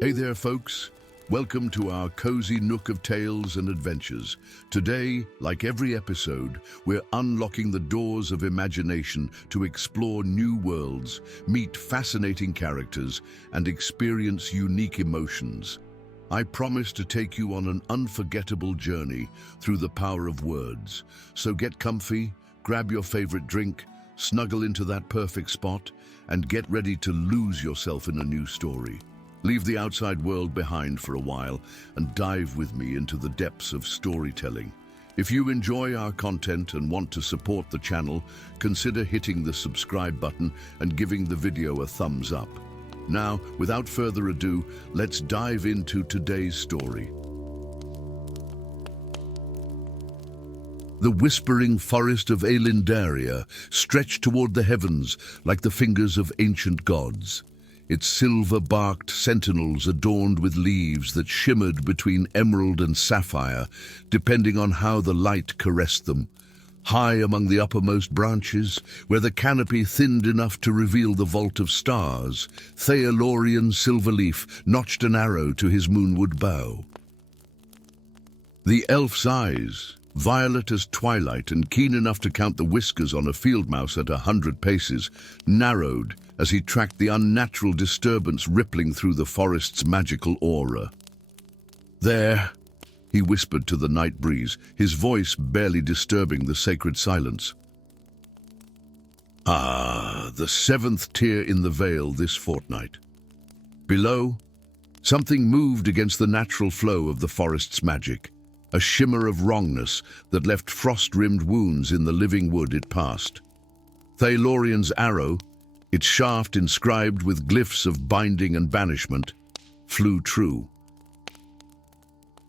Hey there, folks. Welcome to our cozy nook of tales and adventures. Today, like every episode, we're unlocking the doors of imagination to explore new worlds, meet fascinating characters, and experience unique emotions. I promise to take you on an unforgettable journey through the power of words. So get comfy, grab your favorite drink, snuggle into that perfect spot, and get ready to lose yourself in a new story. Leave the outside world behind for a while and dive with me into the depths of storytelling. If you enjoy our content and want to support the channel, consider hitting the subscribe button and giving the video a thumbs up. Now, without further ado, let's dive into today's story. The whispering forest of Elindaria stretched toward the heavens like the fingers of ancient gods. Its silver-barked sentinels adorned with leaves that shimmered between emerald and sapphire, depending on how the light caressed them. High among the uppermost branches, where the canopy thinned enough to reveal the vault of stars, Theolorian Silverleaf notched an arrow to his moonwood bow. The elf's eyes, violet as twilight and keen enough to count the whiskers on a field mouse at 100 paces, narrowed as he tracked the unnatural disturbance rippling through the forest's magical aura. "There," he whispered to the night breeze, his voice barely disturbing the sacred silence. "Ah, the seventh tier in the Vale this fortnight." Below, something moved against the natural flow of the forest's magic, a shimmer of wrongness that left frost-rimmed wounds in the living wood it passed. Thalorian's arrow, its shaft inscribed with glyphs of binding and banishment, flew true.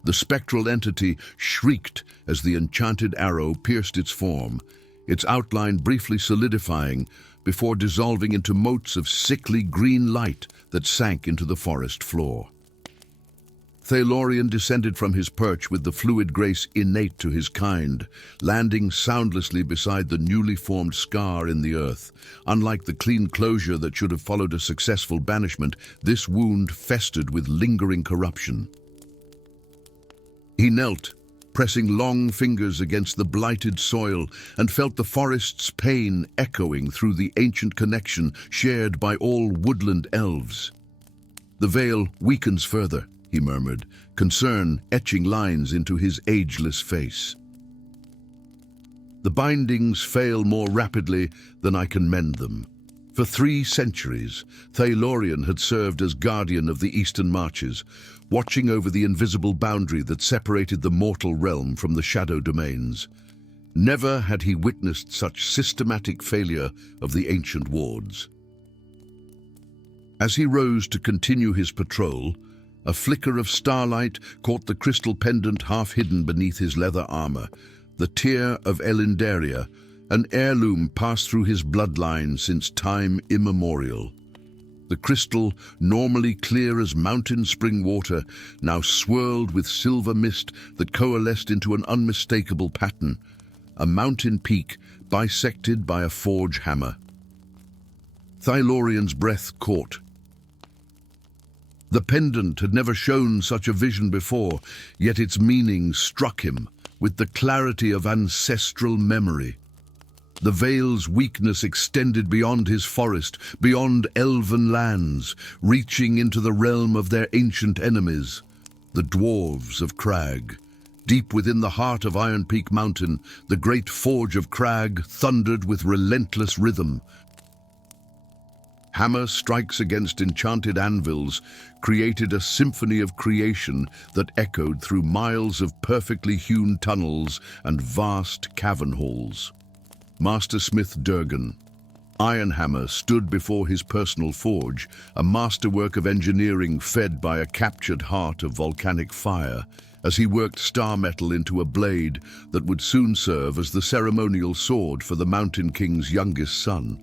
The spectral entity shrieked as the enchanted arrow pierced its form, its outline briefly solidifying before dissolving into motes of sickly green light that sank into the forest floor. Thalorian descended from his perch with the fluid grace innate to his kind, landing soundlessly beside the newly formed scar in the earth. Unlike the clean closure that should have followed a successful banishment, this wound festered with lingering corruption. He knelt, pressing long fingers against the blighted soil, and felt the forest's pain echoing through the ancient connection shared by all woodland elves. "The veil weakens further," he murmured, concern etching lines into his ageless face. "The bindings fail more rapidly than I can mend them." For 3 centuries, Thalorian had served as guardian of the Eastern Marches, watching over the invisible boundary that separated the mortal realm from the shadow domains. Never had he witnessed such systematic failure of the ancient wards. As he rose to continue his patrol, a flicker of starlight caught the crystal pendant half hidden beneath his leather armor. The tear of Elindaria, an heirloom passed through his bloodline since time immemorial. The crystal, normally clear as mountain spring water, now swirled with silver mist that coalesced into an unmistakable pattern, a mountain peak bisected by a forge hammer. Thalorian's breath caught. The pendant had never shown such a vision before, yet its meaning struck him with the clarity of ancestral memory. The Vale's weakness extended beyond his forest, beyond elven lands, reaching into the realm of their ancient enemies, the dwarves of Crag. Deep within the heart of Iron Peak Mountain, the great forge of Crag thundered with relentless rhythm. Hammer strikes against enchanted anvils created a symphony of creation that echoed through miles of perfectly hewn tunnels and vast cavern halls. Mastersmith Durgan, Ironhammer, stood before his personal forge, a masterwork of engineering fed by a captured heart of volcanic fire, as he worked star metal into a blade that would soon serve as the ceremonial sword for the Mountain King's youngest son.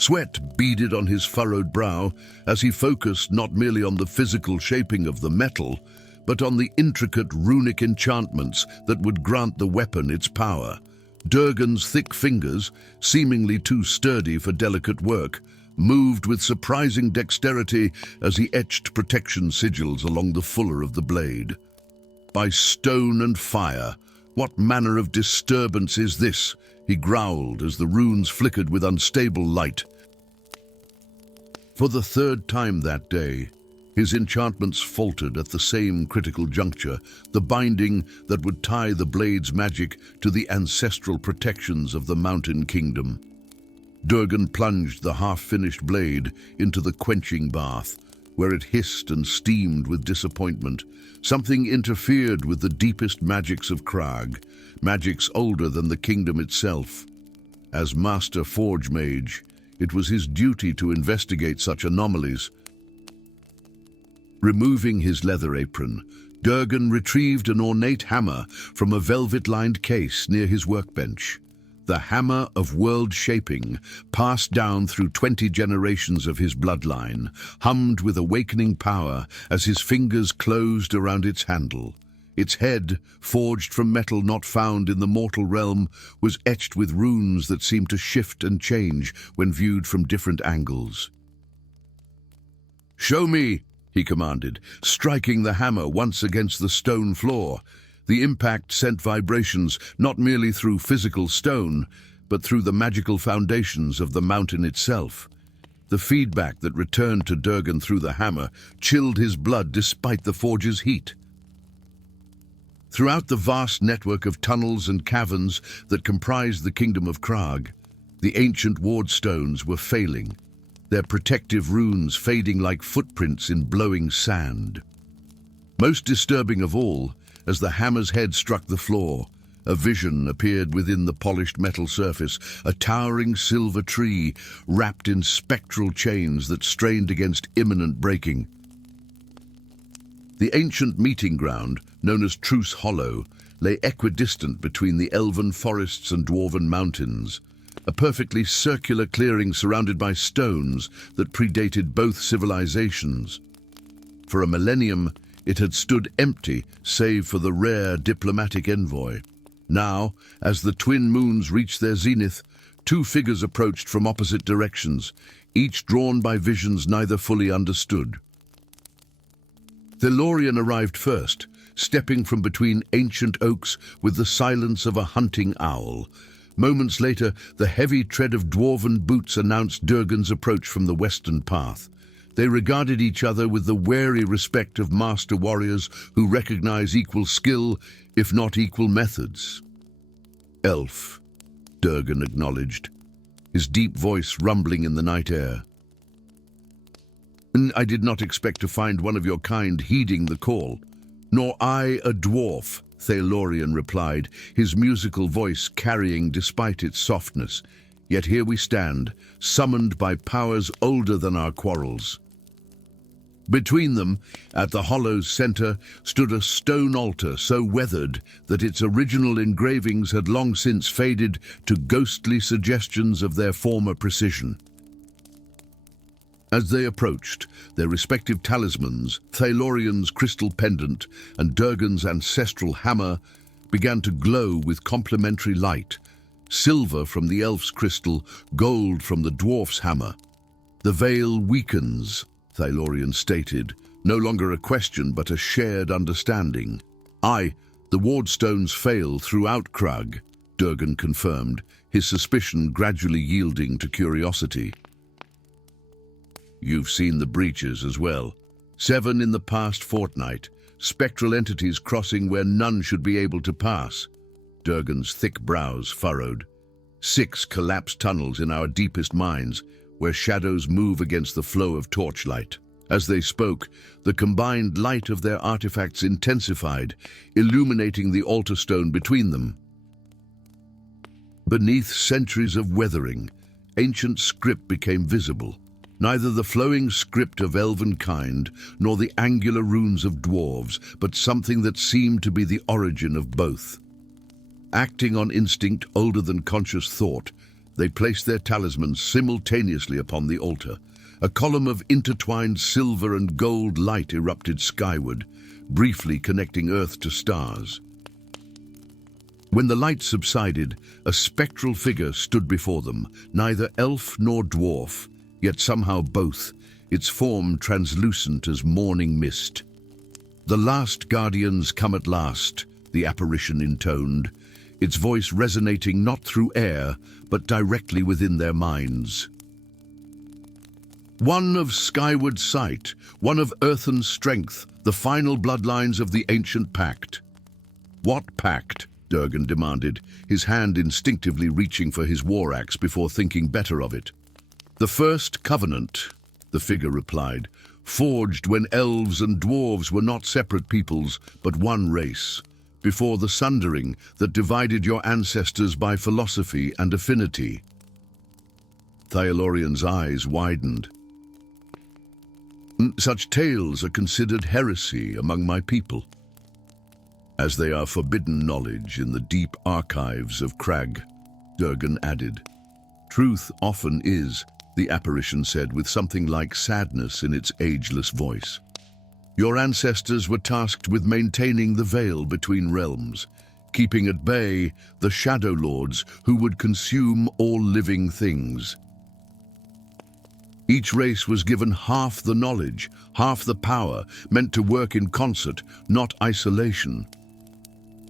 Sweat beaded on his furrowed brow as he focused not merely on the physical shaping of the metal, but on the intricate runic enchantments that would grant the weapon its power. Durgan's thick fingers, seemingly too sturdy for delicate work, moved with surprising dexterity as he etched protection sigils along the fuller of the blade. "By stone and fire, what manner of disturbance is this?" he growled as the runes flickered with unstable light. For the third time that day, his enchantments faltered at the same critical juncture, the binding that would tie the blade's magic to the ancestral protections of the Mountain Kingdom. Durgan plunged the half-finished blade into the quenching bath, where it hissed and steamed with disappointment. Something interfered with the deepest magics of Krag, magics older than the kingdom itself. As master forge-mage, it was his duty to investigate such anomalies. Removing his leather apron, Durgan retrieved an ornate hammer from a velvet-lined case near his workbench. The hammer of world shaping, passed down through 20 generations of his bloodline, hummed with awakening power as his fingers closed around its handle. Its head, forged from metal not found in the mortal realm, was etched with runes that seemed to shift and change when viewed from different angles. "Show me," he commanded, striking the hammer once against the stone floor. The impact sent vibrations not merely through physical stone, but through the magical foundations of the mountain itself. The feedback that returned to Durgan through the hammer chilled his blood despite the forge's heat. Throughout the vast network of tunnels and caverns that comprised the kingdom of Krag, the ancient ward stones were failing, their protective runes fading like footprints in blowing sand. Most disturbing of all, as the hammer's head struck the floor, a vision appeared within the polished metal surface, a towering silver tree wrapped in spectral chains that strained against imminent breaking. The ancient meeting ground, known as Truce Hollow, lay equidistant between the elven forests and dwarven mountains, a perfectly circular clearing surrounded by stones that predated both civilizations. For a millennium, it had stood empty save for the rare diplomatic envoy. Now, as the twin moons reached their zenith, two figures approached from opposite directions, each drawn by visions neither fully understood. Thelorian arrived first, stepping from between ancient oaks with the silence of a hunting owl. Moments later, the heavy tread of dwarven boots announced Durgan's approach from the western path. They regarded each other with the wary respect of master warriors who recognize equal skill, if not equal methods. "Elf," Durgan acknowledged, his deep voice rumbling in the night air. "I did not expect to find one of your kind heeding the call." "Nor I a dwarf," Thelorian replied, his musical voice carrying despite its softness. "Yet here we stand, summoned by powers older than our quarrels." Between them, at the hollow's center, stood a stone altar so weathered that its original engravings had long since faded to ghostly suggestions of their former precision. As they approached, their respective talismans, Thelorian's crystal pendant and Durgan's ancestral hammer, began to glow with complementary light, silver from the elf's crystal, gold from the dwarf's hammer. "The veil weakens," Thelorian stated, no longer a question but a shared understanding. "Aye, the wardstones fail throughout Krag," Durgan confirmed, his suspicion gradually yielding to curiosity. "You've seen the breaches as well. 7 in the past fortnight, spectral entities crossing where none should be able to pass." Durgan's thick brows furrowed. 6 collapsed tunnels in our deepest mines, where shadows move against the flow of torchlight. As they spoke, the combined light of their artifacts intensified, illuminating the altar stone between them. Beneath centuries of weathering, ancient script became visible. Neither the flowing script of elven kind nor the angular runes of dwarves, but something that seemed to be the origin of both. Acting on instinct older than conscious thought, they placed their talismans simultaneously upon the altar. A column of intertwined silver and gold light erupted skyward, briefly connecting earth to stars. When the light subsided, a spectral figure stood before them, neither elf nor dwarf, yet somehow both, its form translucent as morning mist. "The last guardians come at last," the apparition intoned, its voice resonating not through air, but directly within their minds. "One of skyward sight, one of earthen strength, the final bloodlines of the ancient pact." "What pact?" Durgan demanded, his hand instinctively reaching for his war axe before thinking better of it. "The first covenant," the figure replied, "forged when elves and dwarves were not separate peoples, but one race, before the sundering that divided your ancestors by philosophy and affinity." Thyalorian's eyes widened. "Such tales are considered heresy among my people, as they are forbidden knowledge in the deep archives of Crag," Durgan added. "Truth often is," the apparition said with something like sadness in its ageless voice. "Your ancestors were tasked with maintaining the veil between realms, keeping at bay the Shadow Lords who would consume all living things. Each race was given half the knowledge, half the power, meant to work in concert, not isolation.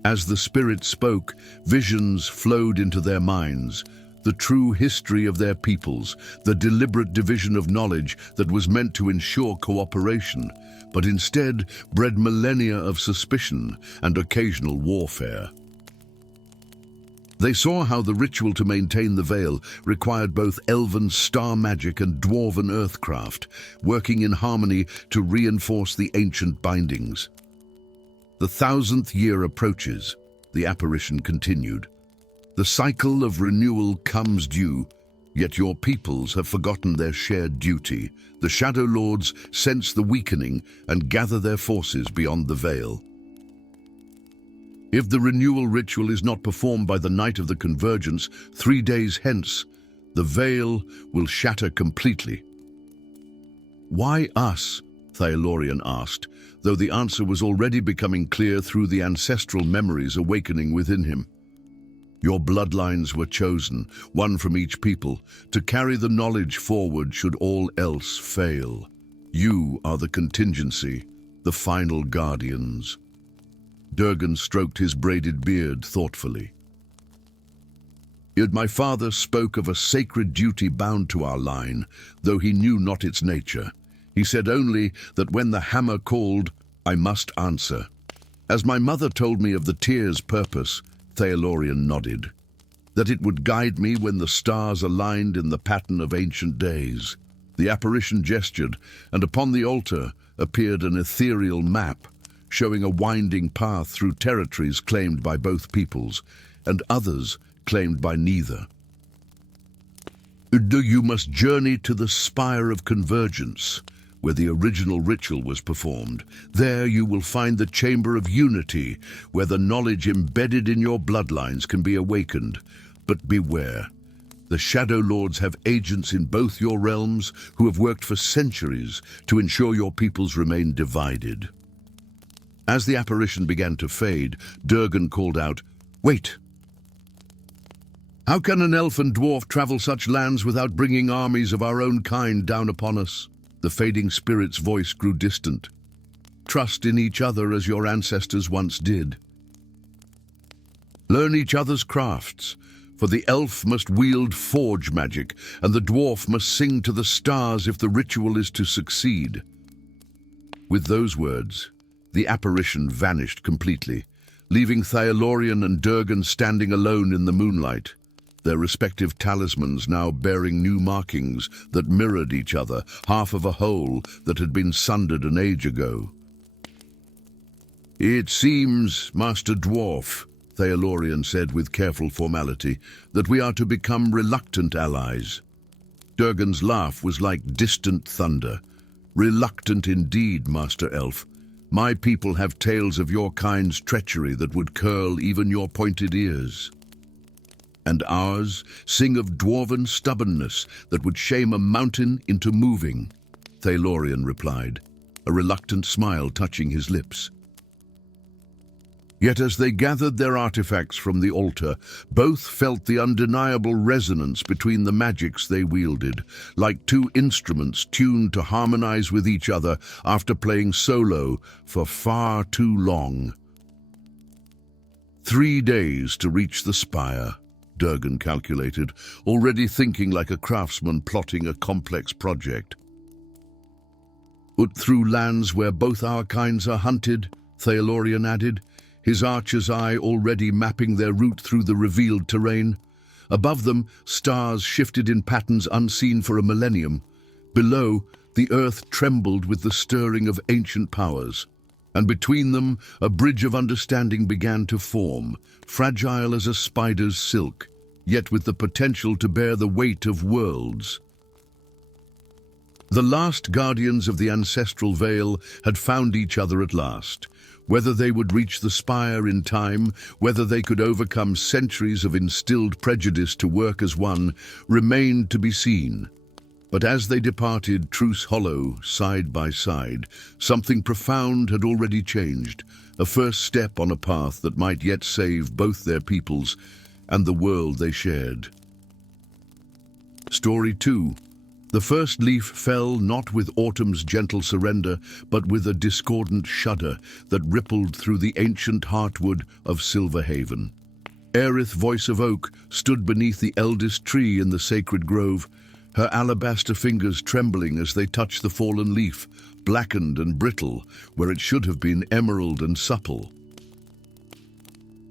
As the spirit spoke, visions flowed into their minds, the true history of their peoples, the deliberate division of knowledge that was meant to ensure cooperation, but instead bred millennia of suspicion and occasional warfare. They saw how the ritual to maintain the veil required both elven star magic and dwarven earthcraft, working in harmony to reinforce the ancient bindings. "The 1000th year approaches," the apparition continued. "The cycle of renewal comes due, yet your peoples have forgotten their shared duty. The Shadow Lords sense the weakening and gather their forces beyond the veil. If the renewal ritual is not performed by the night of the convergence, 3 days hence, the veil will shatter completely." "Why us?" Thyalorian asked, though the answer was already becoming clear through the ancestral memories awakening within him. "Your bloodlines were chosen, one from each people, to carry the knowledge forward should all else fail. You are the contingency, the final guardians." Durgan stroked his braided beard thoughtfully. "Yet my father spoke of a sacred duty bound to our line, though he knew not its nature. He said only that when the hammer called, I must answer. As my mother told me of the tear's purpose," Thyalorian nodded, "that it would guide me when the stars aligned in the pattern of ancient days." The apparition gestured, and upon the altar appeared an ethereal map, showing a winding path through territories claimed by both peoples, and others claimed by neither. "You must journey to the Spire of Convergence, where the original ritual was performed. There you will find the Chamber of Unity, where the knowledge embedded in your bloodlines can be awakened. But beware. The Shadow Lords have agents in both your realms who have worked for centuries to ensure your peoples remain divided." As the apparition began to fade, Durgan called out, "Wait! How can an elf and dwarf travel such lands without bringing armies of our own kind down upon us?" The fading spirit's voice grew distant. "Trust in each other as your ancestors once did. Learn each other's crafts, for the elf must wield forge magic, and the dwarf must sing to the stars if the ritual is to succeed." With those words, the apparition vanished completely, leaving Thyalorian and Durgan standing alone in the moonlight, their respective talismans now bearing new markings that mirrored each other, half of a whole that had been sundered an age ago. "It seems, Master Dwarf," Thyalorian said with careful formality, "that we are to become reluctant allies." Durgan's laugh was like distant thunder. "Reluctant indeed, Master Elf. My people have tales of your kind's treachery that would curl even your pointed ears. And ours sing of dwarven stubbornness that would shame a mountain into moving," Thyalorian replied, a reluctant smile touching his lips. Yet as they gathered their artifacts from the altar, both felt the undeniable resonance between the magics they wielded, like two instruments tuned to harmonize with each other after playing solo for far too long. 3 days to reach the spire, Durgan calculated, already thinking like a craftsman plotting a complex project. Through lands where both our kinds are hunted, Theolorian added, his archer's eye already mapping their route through the revealed terrain. Above them, stars shifted in patterns unseen for a millennium. Below, the earth trembled with the stirring of ancient powers. And between them, a bridge of understanding began to form, fragile as a spider's silk, yet with the potential to bear the weight of worlds. The last guardians of the ancestral veil had found each other at last. Whether they would reach the spire in time, whether they could overcome centuries of instilled prejudice to work as one, remained to be seen. But as they departed Truce Hollow, side by side, something profound had already changed, a first step on a path that might yet save both their peoples and the world they shared. Story 2. The first leaf fell not with autumn's gentle surrender, but with a discordant shudder that rippled through the ancient heartwood of Silverhaven. Aerith, voice of oak, stood beneath the eldest tree in the sacred grove, her alabaster fingers trembling as they touched the fallen leaf, blackened and brittle, where it should have been emerald and supple.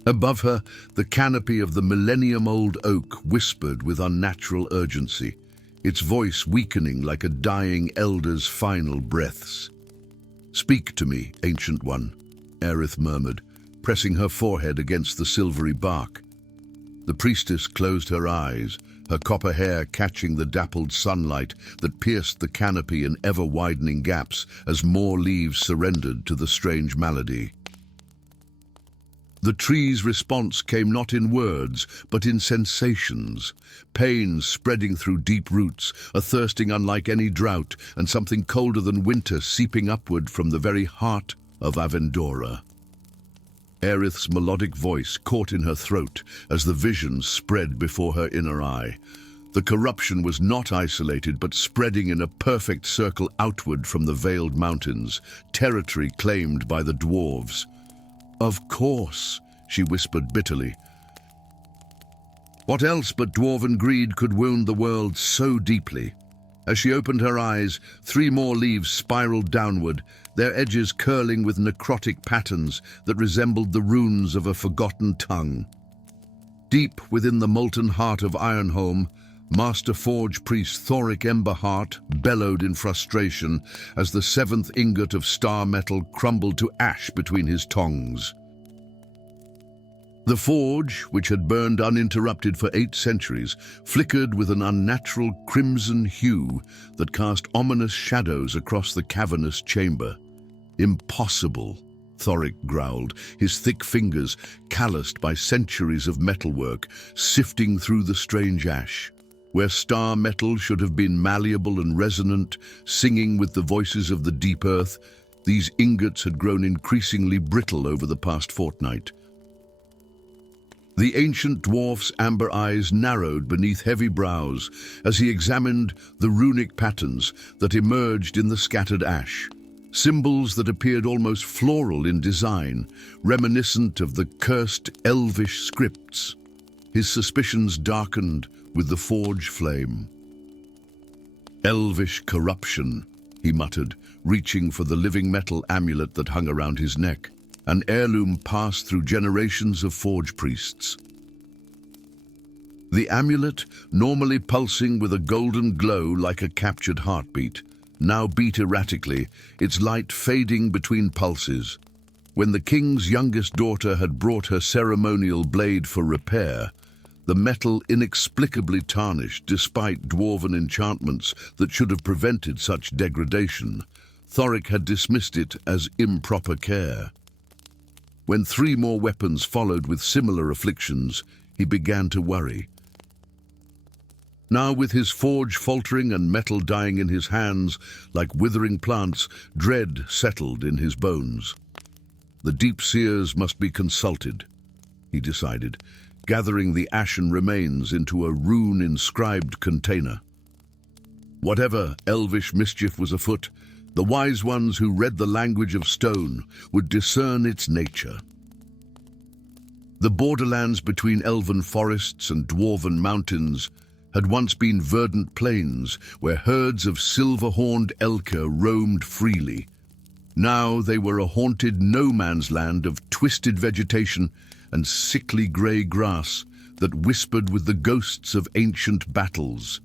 Above her, the canopy of the millennium-old oak whispered with unnatural urgency, its voice weakening like a dying elder's final breaths. "Speak to me, Ancient One," Aerith murmured, pressing her forehead against the silvery bark. The priestess closed her eyes, her copper hair catching the dappled sunlight that pierced the canopy in ever-widening gaps as more leaves surrendered to the strange malady. The tree's response came not in words, but in sensations. Pain spreading through deep roots, a thirsting unlike any drought, and something colder than winter seeping upward from the very heart of Avendora. Aerith's melodic voice caught in her throat as the vision spread before her inner eye. The corruption was not isolated, but spreading in a perfect circle outward from the veiled mountains, territory claimed by the dwarves. "Of course," she whispered bitterly. What else but dwarven greed could wound the world so deeply? As she opened her eyes, 3 more leaves spiraled downward, their edges curling with necrotic patterns that resembled the runes of a forgotten tongue. Deep within the molten heart of Ironholm, Master Forge Priest Thoric Emberheart bellowed in frustration as the 7th ingot of star metal crumbled to ash between his tongs. The forge, which had burned uninterrupted for 8 centuries, flickered with an unnatural crimson hue that cast ominous shadows across the cavernous chamber. "Impossible," Thoric growled, his thick fingers calloused by centuries of metalwork, sifting through the strange ash. Where star metal should have been malleable and resonant, singing with the voices of the deep earth, these ingots had grown increasingly brittle over the past fortnight. The ancient dwarf's amber eyes narrowed beneath heavy brows as he examined the runic patterns that emerged in the scattered ash, symbols that appeared almost floral in design, reminiscent of the cursed elvish scripts. His suspicions darkened with the forge flame. "Elvish corruption," he muttered, reaching for the living metal amulet that hung around his neck, an heirloom passed through generations of forge priests. The amulet, normally pulsing with a golden glow like a captured heartbeat, now beat erratically, its light fading between pulses. When the king's youngest daughter had brought her ceremonial blade for repair, the metal inexplicably tarnished despite dwarven enchantments that should have prevented such degradation. Thoric had dismissed it as improper care. When 3 more weapons followed with similar afflictions, he began to worry. Now, with his forge faltering and metal dying in his hands like withering plants, dread settled in his bones. The deep seers must be consulted, he decided, gathering the ashen remains into a rune-inscribed container. Whatever elvish mischief was afoot, the wise ones who read the language of stone would discern its nature. The borderlands between elven forests and dwarven mountains had once been verdant plains where herds of silver-horned elk roamed freely. Now they were a haunted no-man's land of twisted vegetation and sickly grey grass that whispered with the ghosts of ancient battles.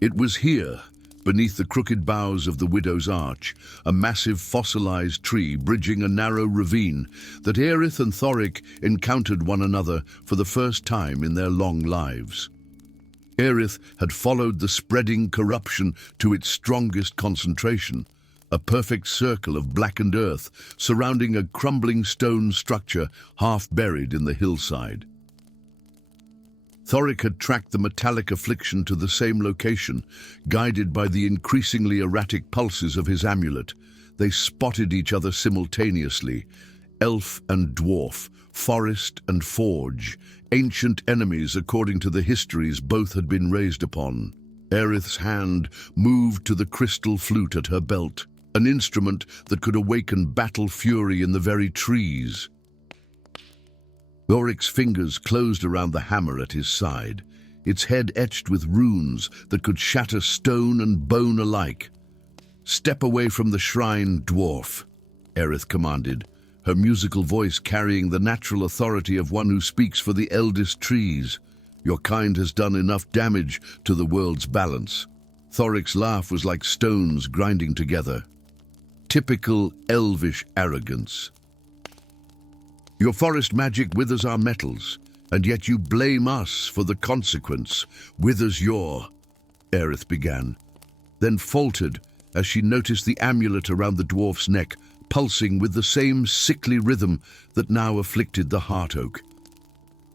It was here, beneath the crooked boughs of the Widow's Arch, a massive fossilized tree bridging a narrow ravine, that Aerith and Thoric encountered one another for the first time in their long lives. Aerith had followed the spreading corruption to its strongest concentration, a perfect circle of blackened earth surrounding a crumbling stone structure half buried in the hillside. Thoric had tracked the metallic affliction to the same location, guided by the increasingly erratic pulses of his amulet. They spotted each other simultaneously. Elf and dwarf, forest and forge, ancient enemies according to the histories both had been raised upon. Aerith's hand moved to the crystal flute at her belt, an instrument that could awaken battle fury in the very trees. Thoric's fingers closed around the hammer at his side, its head etched with runes that could shatter stone and bone alike. "Step away from the shrine, dwarf," Aerith commanded, her musical voice carrying the natural authority of one who speaks for the eldest trees. "Your kind has done enough damage to the world's balance." Thoric's laugh was like stones grinding together. Typical elvish arrogance. "Your forest magic withers our metals, and yet you blame us for the consequence. Withers your..." Aerith began, then faltered as she noticed the amulet around the dwarf's neck, pulsing with the same sickly rhythm that now afflicted the heart oak.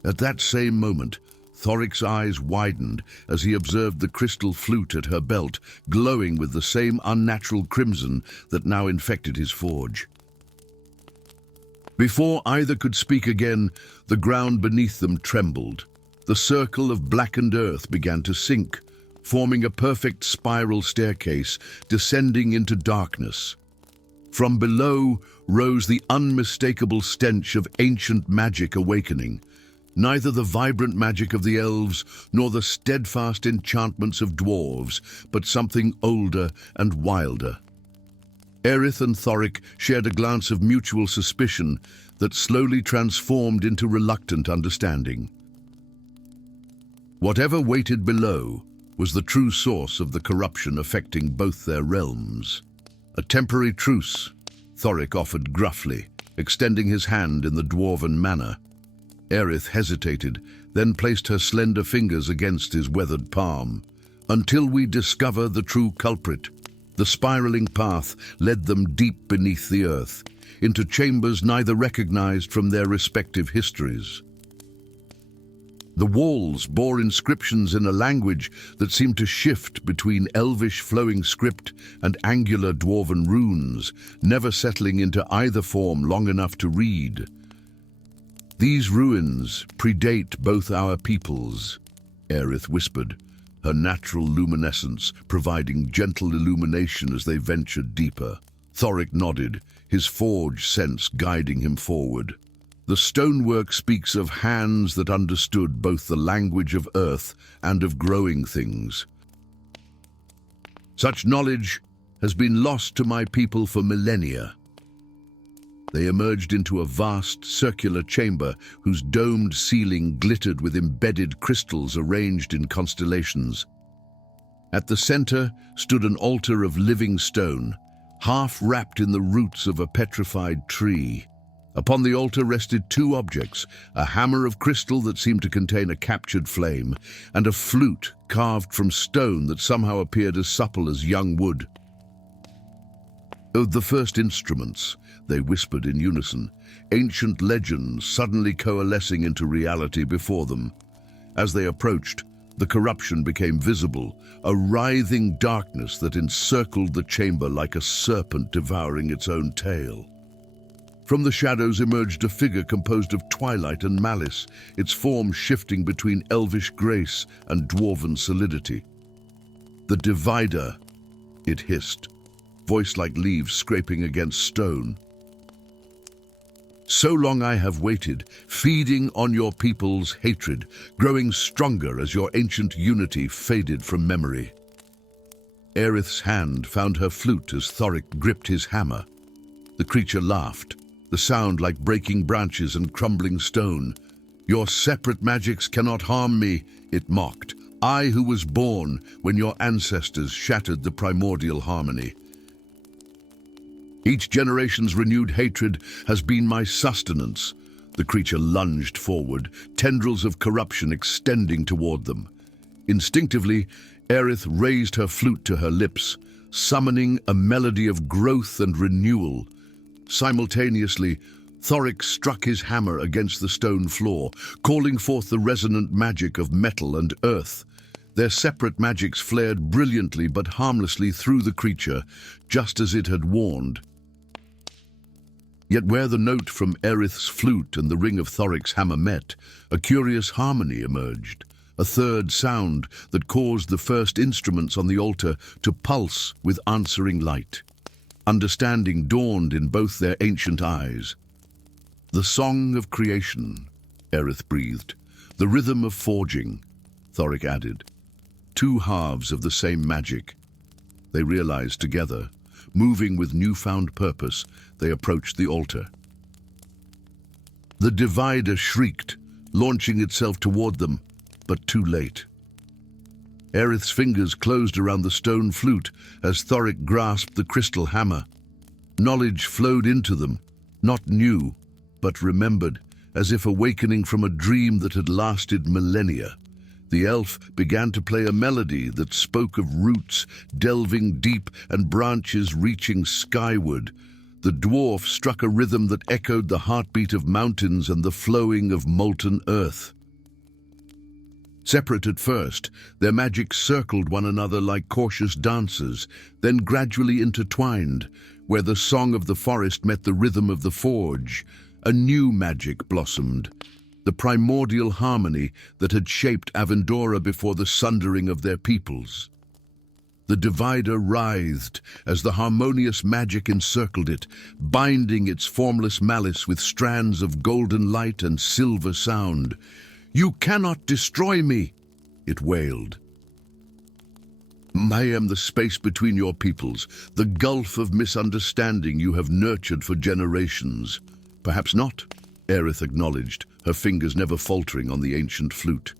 At that same moment, Thoric's eyes widened as he observed the crystal flute at her belt, glowing with the same unnatural crimson that now infected his forge. Before either could speak again, the ground beneath them trembled. The circle of blackened earth began to sink, forming a perfect spiral staircase descending into darkness. From below rose the unmistakable stench of ancient magic awakening, neither the vibrant magic of the elves nor the steadfast enchantments of dwarves, but something older and wilder. Aerith and Thoric shared a glance of mutual suspicion that slowly transformed into reluctant understanding. Whatever waited below was the true source of the corruption affecting both their realms. "A temporary truce," Thoric offered gruffly, extending his hand in the dwarven manner. Aerith hesitated, then placed her slender fingers against his weathered palm. "Until we discover the true culprit." The spiraling path led them deep beneath the earth, into chambers neither recognized from their respective histories. The walls bore inscriptions in a language that seemed to shift between elvish flowing script and angular dwarven runes, never settling into either form long enough to read. "These ruins predate both our peoples," Aerith whispered, her natural luminescence providing gentle illumination as they ventured deeper. Thoric nodded, his forge sense guiding him forward. "The stonework speaks of hands that understood both the language of earth and of growing things. Such knowledge has been lost to my people for millennia." They emerged into a vast circular chamber whose domed ceiling glittered with embedded crystals arranged in constellations. At the center stood an altar of living stone, half wrapped in the roots of a petrified tree. Upon the altar rested two objects, a hammer of crystal that seemed to contain a captured flame, and a flute carved from stone that somehow appeared as supple as young wood. "Of the first instruments," they whispered in unison, ancient legends suddenly coalescing into reality before them. As they approached, the corruption became visible, a writhing darkness that encircled the chamber like a serpent devouring its own tail. From the shadows emerged a figure composed of twilight and malice, its form shifting between elvish grace and dwarven solidity. "The Divider," it hissed, voice like leaves scraping against stone. "So long I have waited, feeding on your people's hatred, growing stronger as your ancient unity faded from memory." Aerith's hand found her flute as Thoric gripped his hammer. The creature laughed, the sound like breaking branches and crumbling stone. "Your separate magics cannot harm me," it mocked. "I who was born when your ancestors shattered the primordial harmony. Each generation's renewed hatred has been my sustenance." The creature lunged forward, tendrils of corruption extending toward them. Instinctively, Aerith raised her flute to her lips, summoning a melody of growth and renewal. Simultaneously, Thoric struck his hammer against the stone floor, calling forth the resonant magic of metal and earth. Their separate magics flared brilliantly but harmlessly through the creature, just as it had warned. Yet where the note from Aerith's flute and the ring of Thoric's hammer met, a curious harmony emerged, a third sound that caused the first instruments on the altar to pulse with answering light. Understanding dawned in both their ancient eyes. "The song of creation," Aerith breathed. "The rhythm of forging," Thoric added. Two halves of the same magic. They realized together. Moving with newfound purpose, they approached the altar. The Divider shrieked, launching itself toward them, but too late. Aerith's fingers closed around the stone flute as Thoric grasped the crystal hammer. Knowledge flowed into them, not new, but remembered, as if awakening from a dream that had lasted millennia. The elf began to play a melody that spoke of roots delving deep and branches reaching skyward. The dwarf struck a rhythm that echoed the heartbeat of mountains and the flowing of molten earth. Separate at first, their magic circled one another like cautious dancers, then gradually intertwined, where the song of the forest met the rhythm of the forge. A new magic blossomed, the primordial harmony that had shaped Avendora before the sundering of their peoples. The Divider writhed as the harmonious magic encircled it, binding its formless malice with strands of golden light and silver sound. "You cannot destroy me," it wailed. "I am the space between your peoples, the gulf of misunderstanding you have nurtured for generations." "Perhaps not," Aerith acknowledged, her fingers never faltering on the ancient flute.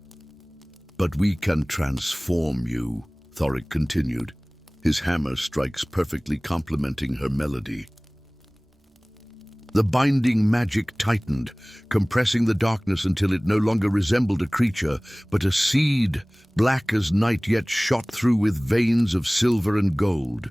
"But we can transform you," Thoric continued, his hammer strikes perfectly complementing her melody. The binding magic tightened, compressing the darkness until it no longer resembled a creature, but a seed, black as night yet shot through with veins of silver and gold.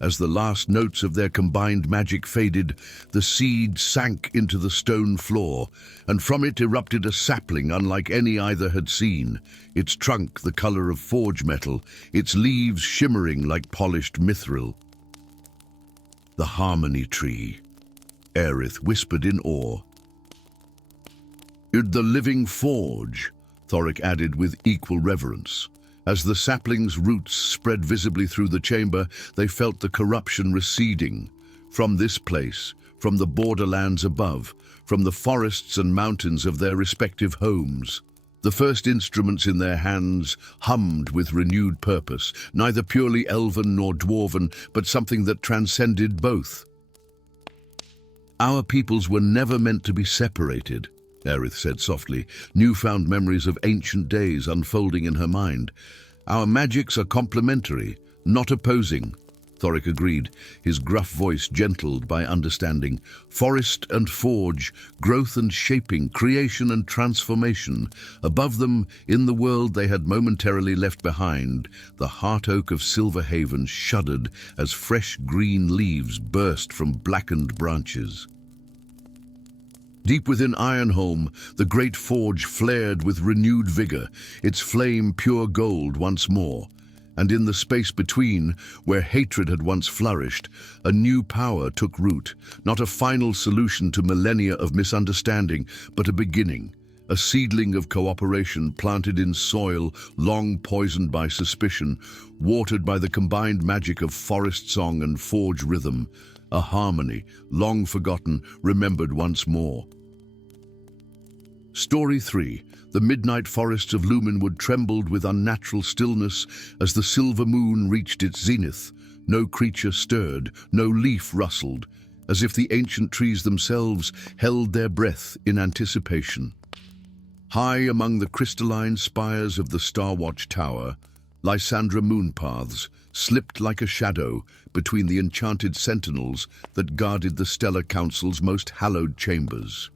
As the last notes of their combined magic faded, the seed sank into the stone floor, and from it erupted a sapling unlike any either had seen, its trunk the color of forge metal, its leaves shimmering like polished mithril. "The Harmony Tree," Aerith whispered in awe. "The living forge," Thoric added with equal reverence. As the sapling's roots spread visibly through the chamber, they felt the corruption receding. From this place, from the borderlands above, from the forests and mountains of their respective homes. The first instruments in their hands hummed with renewed purpose, neither purely elven nor dwarven, but something that transcended both. "Our peoples were never meant to be separated," Aerith said softly, newfound memories of ancient days unfolding in her mind. "Our magics are complementary, not opposing," Thoric agreed, his gruff voice gentled by understanding. "Forest and forge, growth and shaping, creation and transformation. Above them, in the world they had momentarily left behind, the heart oak of Silverhaven shuddered as fresh green leaves burst from blackened branches. Deep within Ironholm, the great forge flared with renewed vigor, its flame pure gold once more. and in the space between, where hatred had once flourished, a new power took root, not a final solution to millennia of misunderstanding, but a beginning, a seedling of cooperation planted in soil long poisoned by suspicion, watered by the combined magic of forest song and forge rhythm, a harmony, long forgotten, remembered once more. Story 3. The midnight forests of Lumenwood trembled with unnatural stillness as the silver moon reached its zenith. No creature stirred, no leaf rustled, as if the ancient trees themselves held their breath in anticipation. High among the crystalline spires of the Starwatch Tower, Lysandra moonpaths slipped like a shadow between the enchanted sentinels that guarded the Stellar Council's most hallowed chambers.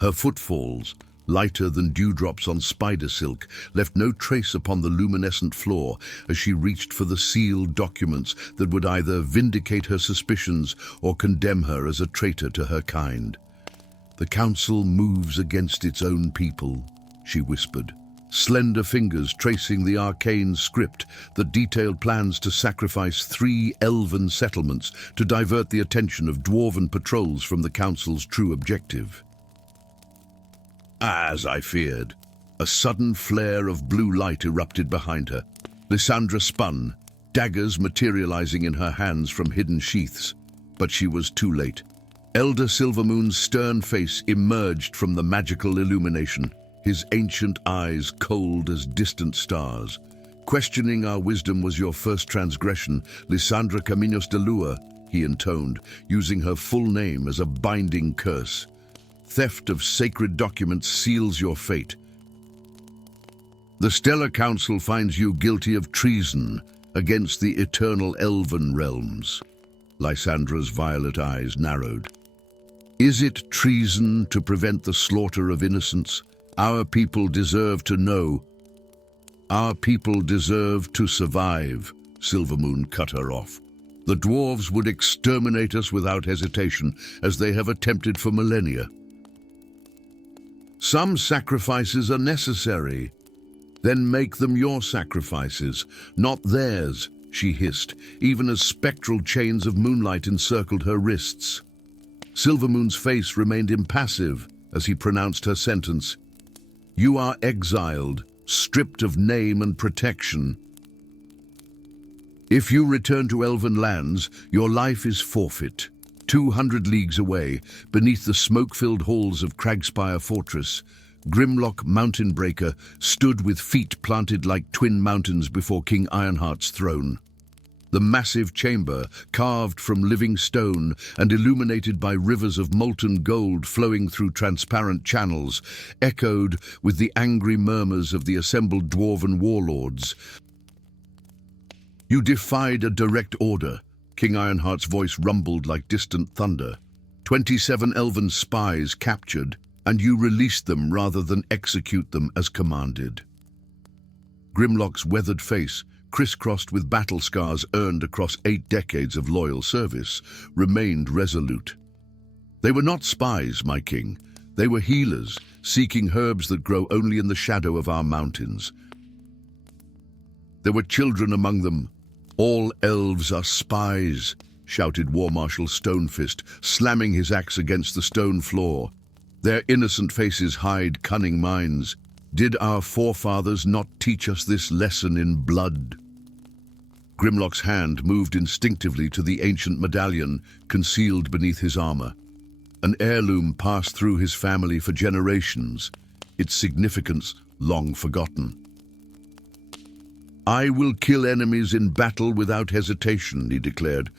Her footfalls, lighter than dewdrops on spider silk, left no trace upon the luminescent floor as she reached for the sealed documents that would either vindicate her suspicions or condemn her as a traitor to her kind. "The council moves against its own people," she whispered, slender fingers tracing the arcane script that detailed plans to sacrifice 3 elven settlements to divert the attention of dwarven patrols from the council's true objective. As I feared, a sudden flare of blue light erupted behind her. Lysandra spun, daggers materializing in her hands from hidden sheaths, but she was too late. Elder Silvermoon's stern face emerged from the magical illumination, his ancient eyes cold as distant stars. "Questioning our wisdom was your first transgression, Lysandra Caminos de Lua," he intoned, using her full name as a binding curse. "Theft of sacred documents seals your fate. The Stellar Council finds you guilty of treason against the eternal elven realms." Lysandra's violet eyes narrowed. "Is it treason to prevent the slaughter of innocents? Our people deserve to know. Our people deserve to survive," Silvermoon cut her off. "The dwarves would exterminate us without hesitation, as they have attempted for millennia. Some sacrifices are necessary. Then make them your sacrifices, not theirs," she hissed, even as spectral chains of moonlight encircled her wrists. Silvermoon's face remained impassive as he pronounced her sentence. "You are exiled, stripped of name and protection. If you return to elven lands, your life is forfeit." 200 leagues away, beneath the smoke-filled halls of Cragspire Fortress, Grimlock Mountainbreaker stood with feet planted like twin mountains before King Ironheart's throne. The massive chamber, carved from living stone and illuminated by rivers of molten gold flowing through transparent channels, echoed with the angry murmurs of the assembled dwarven warlords. "You defied a direct order," King Ironheart's voice rumbled like distant thunder. 27 elven spies captured, and you released them rather than execute them as commanded. Grimlock's weathered face, crisscrossed with battle scars earned across 8 decades of loyal service, remained resolute. "They were not spies, my king. They were healers, seeking herbs that grow only in the shadow of our mountains. There were children among them. All elves are spies," shouted War Marshal Stonefist, slamming his axe against the stone floor. "Their innocent faces hide cunning minds. Did our forefathers not teach us this lesson in blood?" Grimlock's hand moved instinctively to the ancient medallion concealed beneath his armor. An heirloom passed through his family for generations, its significance long forgotten. "I will kill enemies in battle without hesitation," he declared,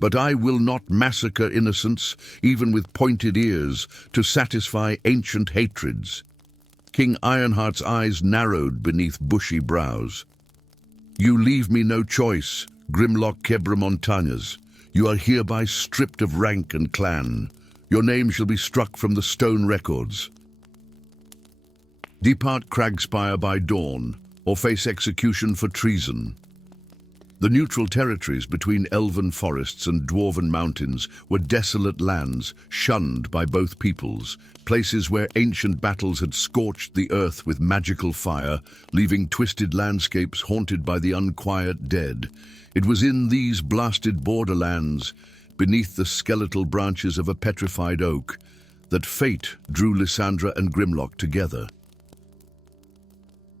"but I will not massacre innocents, even with pointed ears, to satisfy ancient hatreds." King Ironheart's eyes narrowed beneath bushy brows. "You leave me no choice, Grimlock Quebramontañas. You are hereby stripped of rank and clan. Your name shall be struck from the stone records. Depart Cragspire by dawn, or face execution for treason." The neutral territories between elven forests and dwarven mountains were desolate lands, shunned by both peoples, places where ancient battles had scorched the earth with magical fire, leaving twisted landscapes haunted by the unquiet dead. It was in these blasted borderlands, beneath the skeletal branches of a petrified oak, that fate drew Lysandra and Grimlock together.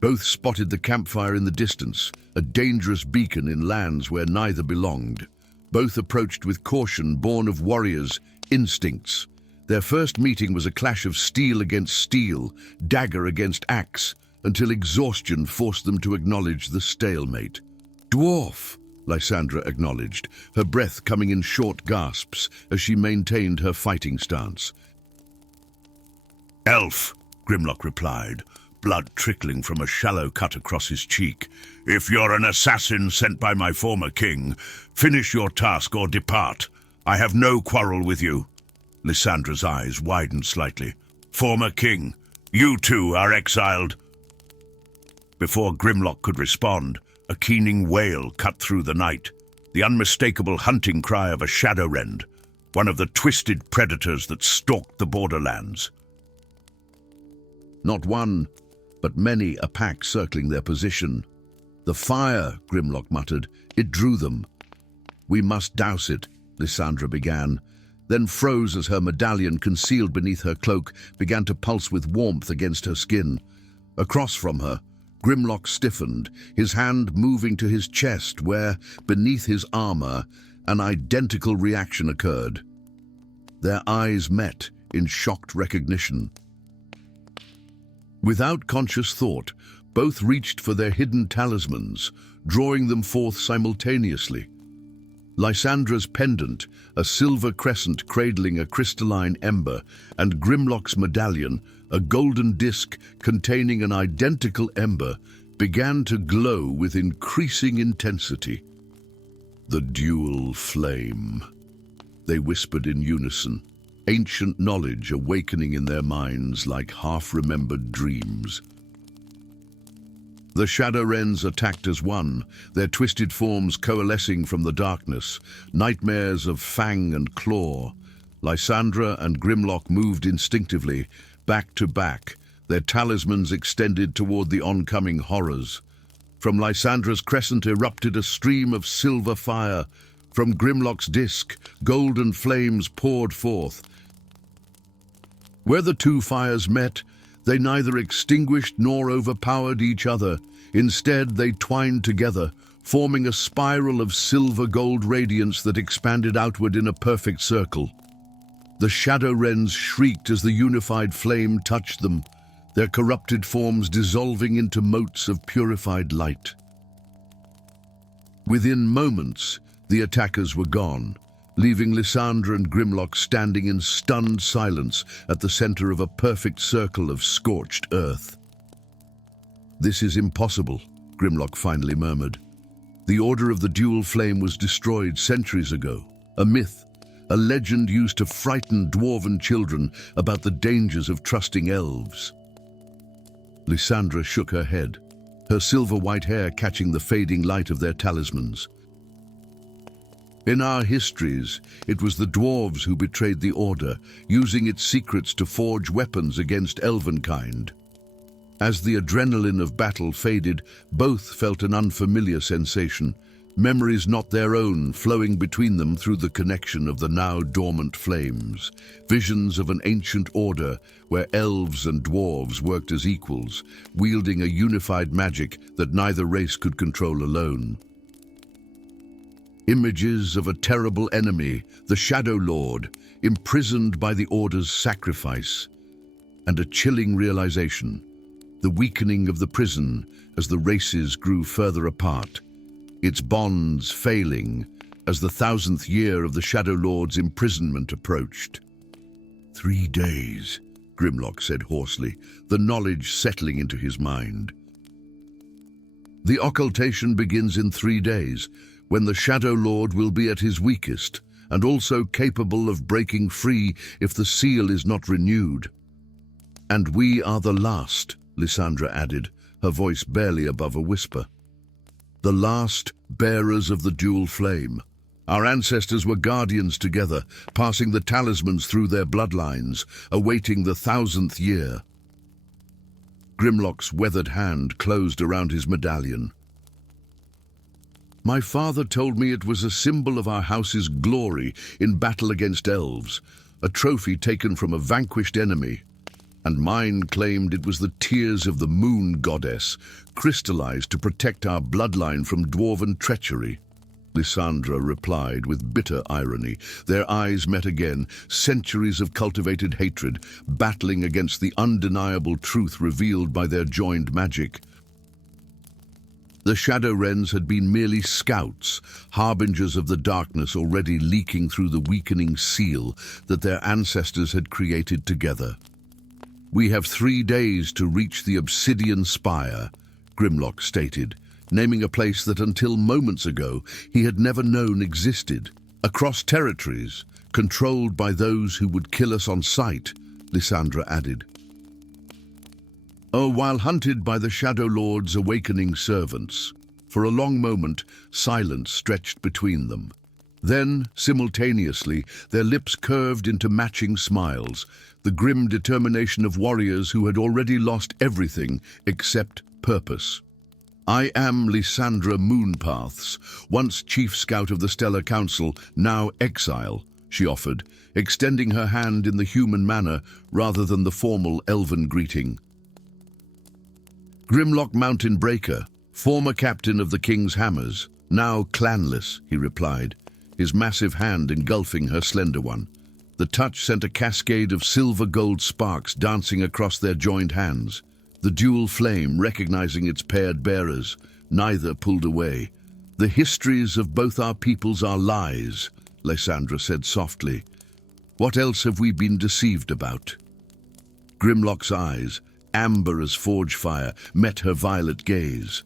Both spotted the campfire in the distance, a dangerous beacon in lands where neither belonged. Both approached with caution born of warriors' instincts. Their first meeting was a clash of steel against steel, dagger against axe, until exhaustion forced them to acknowledge the stalemate. "Dwarf," Lysandra acknowledged, her breath coming in short gasps as she maintained her fighting stance. "Elf," Grimlock replied, blood trickling from a shallow cut across his cheek. "If you're an assassin sent by my former king, finish your task or depart. I have no quarrel with you." Lysandra's eyes widened slightly. "Former king, you too are exiled." Before Grimlock could respond, a keening wail cut through the night, the unmistakable hunting cry of a shadow rend, one of the twisted predators that stalked the borderlands. Not one, but many a pack circling their position. "The fire," Grimlock muttered. "It drew them." "We must douse it," Lysandra began, then froze as her medallion, concealed beneath her cloak, began to pulse with warmth against her skin. Across from her, Grimlock stiffened, his hand moving to his chest where, beneath his armor, an identical reaction occurred. Their eyes met in shocked recognition. Without conscious thought, both reached for their hidden talismans, drawing them forth simultaneously. Lysandra's pendant, a silver crescent cradling a crystalline ember, and Grimlock's medallion, a golden disc containing an identical ember, began to glow with increasing intensity. "The dual flame," they whispered in unison, ancient knowledge awakening in their minds like half-remembered dreams. The Shadow Wrens attacked as one, their twisted forms coalescing from the darkness, nightmares of fang and claw. Lysandra and Grimlock moved instinctively, back to back, their talismans extended toward the oncoming horrors. From Lysandra's crescent erupted a stream of silver fire. From Grimlock's disc, golden flames poured forth. Where the two fires met, they neither extinguished nor overpowered each other. Instead, they twined together, forming a spiral of silver-gold radiance that expanded outward in a perfect circle. The Shadow Wrens shrieked as the unified flame touched them, their corrupted forms dissolving into motes of purified light. Within moments, the attackers were gone, leaving Lysandra and Grimlock standing in stunned silence at the center of a perfect circle of scorched earth. "This is impossible," Grimlock finally murmured. "The Order of the Dual Flame was destroyed centuries ago, a myth, a legend used to frighten dwarven children about the dangers of trusting elves." Lysandra shook her head, her silver-white hair catching the fading light of their talismans. "In our histories, it was the dwarves who betrayed the Order, using its secrets to forge weapons against elvenkind." As the adrenaline of battle faded, both felt an unfamiliar sensation, memories not their own flowing between them through the connection of the now dormant flames, visions of an ancient order where elves and dwarves worked as equals, wielding a unified magic that neither race could control alone. Images of a terrible enemy, the Shadow Lord, imprisoned by the Order's sacrifice, and a chilling realization, the weakening of the prison as the races grew further apart, its bonds failing as the 1000th year of the Shadow Lord's imprisonment approached. 3 days, Grimlock said hoarsely, the knowledge settling into his mind. "The occultation begins in 3 days, when the Shadow Lord will be at his weakest, and also capable of breaking free if the seal is not renewed." "And we are the last," Lysandra added, her voice barely above a whisper. The last bearers of the dual flame. Our ancestors were guardians together, passing the talismans through their bloodlines, awaiting the 1000th year. Grimlock's weathered hand closed around his medallion. My father told me it was a symbol of our house's glory in battle against elves, a trophy taken from a vanquished enemy. And mine claimed it was the tears of the moon goddess, crystallized to protect our bloodline from dwarven treachery. Lysandra replied with bitter irony. Their eyes met again, centuries of cultivated hatred, battling against the undeniable truth revealed by their joined magic. The Shadow Wrens had been merely scouts, harbingers of the darkness already leaking through the weakening seal that their ancestors had created together. "We have 3 days to reach the Obsidian Spire," Grimlock stated, naming a place that until moments ago he had never known existed. "Across territories, controlled by those who would kill us on sight," Lysandra added. "Oh, while hunted by the Shadow Lord's awakening servants." For a long moment, silence stretched between them. Then, simultaneously, their lips curved into matching smiles, the grim determination of warriors who had already lost everything except purpose. "I am Lysandra Moonpaths, once chief scout of the Stellar Council, now exile," she offered, extending her hand in the human manner rather than the formal elven greeting. "Grimlock Mountain Breaker, former captain of the King's Hammers, now clanless," he replied, his massive hand engulfing her slender one. The touch sent a cascade of silver-gold sparks dancing across their joined hands. The dual flame, recognizing its paired bearers, neither pulled away. "The histories of both our peoples are lies," Lysandra said softly. "What else have we been deceived about?" Grimlock's eyes, amber as forge fire, met her violet gaze.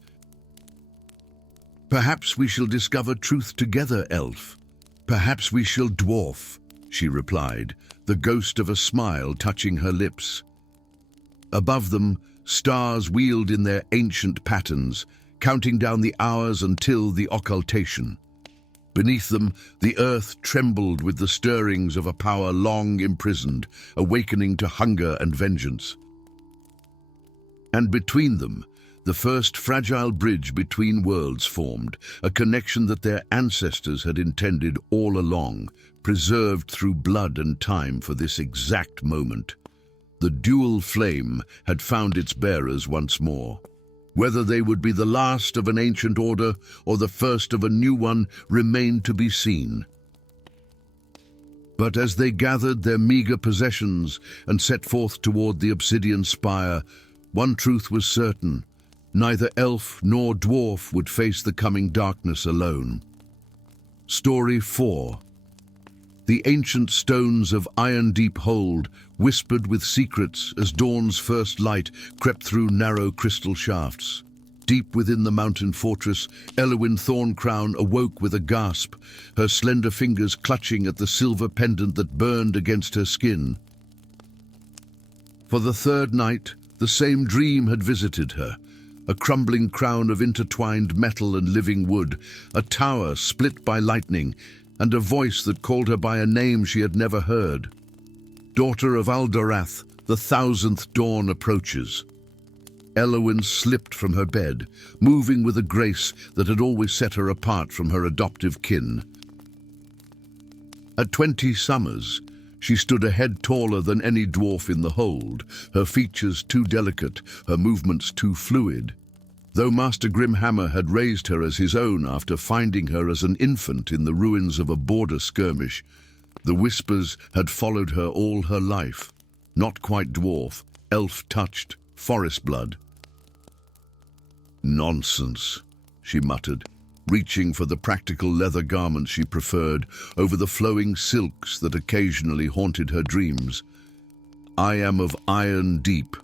"Perhaps we shall discover truth together, elf. Perhaps we shall dwarf," she replied, the ghost of a smile touching her lips. Above them, stars wheeled in their ancient patterns, counting down the hours until the occultation. Beneath them, the earth trembled with the stirrings of a power long imprisoned, awakening to hunger and vengeance. And between them, the first fragile bridge between worlds formed, a connection that their ancestors had intended all along, preserved through blood and time for this exact moment. The dual flame had found its bearers once more. Whether they would be the last of an ancient order or the first of a new one remained to be seen. But as they gathered their meager possessions and set forth toward the Obsidian Spire, one truth was certain: neither elf nor dwarf would face the coming darkness alone. Story 4. The ancient stones of Iron Deep Hold whispered with secrets as dawn's first light crept through narrow crystal shafts. Deep within the mountain fortress, Elwyn Thorncrown awoke with a gasp, her slender fingers clutching at the silver pendant that burned against her skin. For the 3rd night, the same dream had visited her. A crumbling crown of intertwined metal and living wood, a tower split by lightning, and a voice that called her by a name she had never heard. "Daughter of Aldorath, the 1000th dawn approaches." Elwyn slipped from her bed, moving with a grace that had always set her apart from her adoptive kin. At 20 summers, she stood a head taller than any dwarf in the hold, her features too delicate, her movements too fluid. Though Master Grimhammer had raised her as his own after finding her as an infant in the ruins of a border skirmish, the whispers had followed her all her life. Not quite dwarf, elf-touched, forest blood. "Nonsense," she muttered, reaching for the practical leather garments she preferred over the flowing silks that occasionally haunted her dreams. "I am of Iron Deep.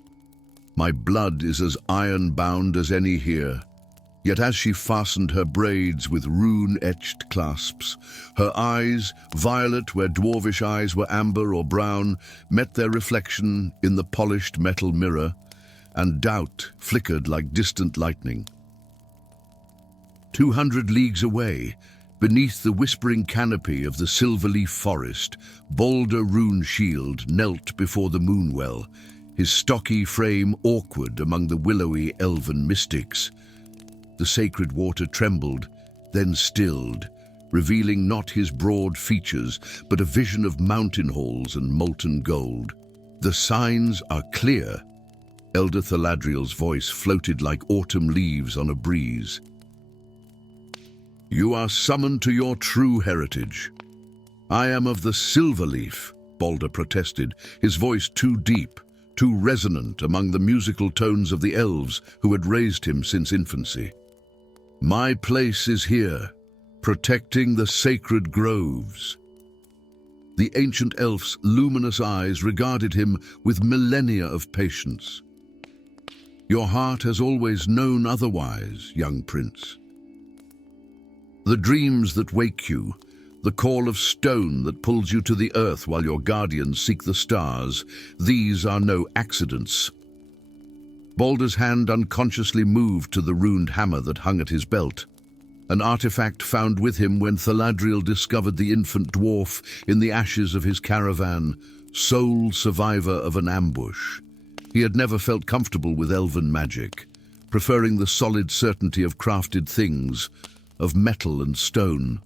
My blood is as iron-bound as any here." Yet as she fastened her braids with rune-etched clasps, her eyes, violet where dwarvish eyes were amber or brown, met their reflection in the polished metal mirror, and doubt flickered like distant lightning. 200 leagues away, beneath the whispering canopy of the silverleaf forest, Balder Rune Shield knelt before the moonwell, his stocky frame awkward among the willowy elven mystics. The sacred water trembled, then stilled, revealing not his broad features, but a vision of mountain halls and molten gold. "The signs are clear." Elder Thaladriel's voice floated like autumn leaves on a breeze. "You are summoned to your true heritage." "I am of the Silverleaf," Balder protested, his voice too deep, too resonant among the musical tones of the elves who had raised him since infancy. "My place is here, protecting the sacred groves." The ancient elf's luminous eyes regarded him with millennia of patience. "Your heart has always known otherwise, young prince. The dreams that wake you, the call of stone that pulls you to the earth while your guardians seek the stars, these are no accidents." Balder's hand unconsciously moved to the runed hammer that hung at his belt, an artifact found with him when Thaladriel discovered the infant dwarf in the ashes of his caravan, sole survivor of an ambush. He had never felt comfortable with elven magic, preferring the solid certainty of crafted things, of metal and stone.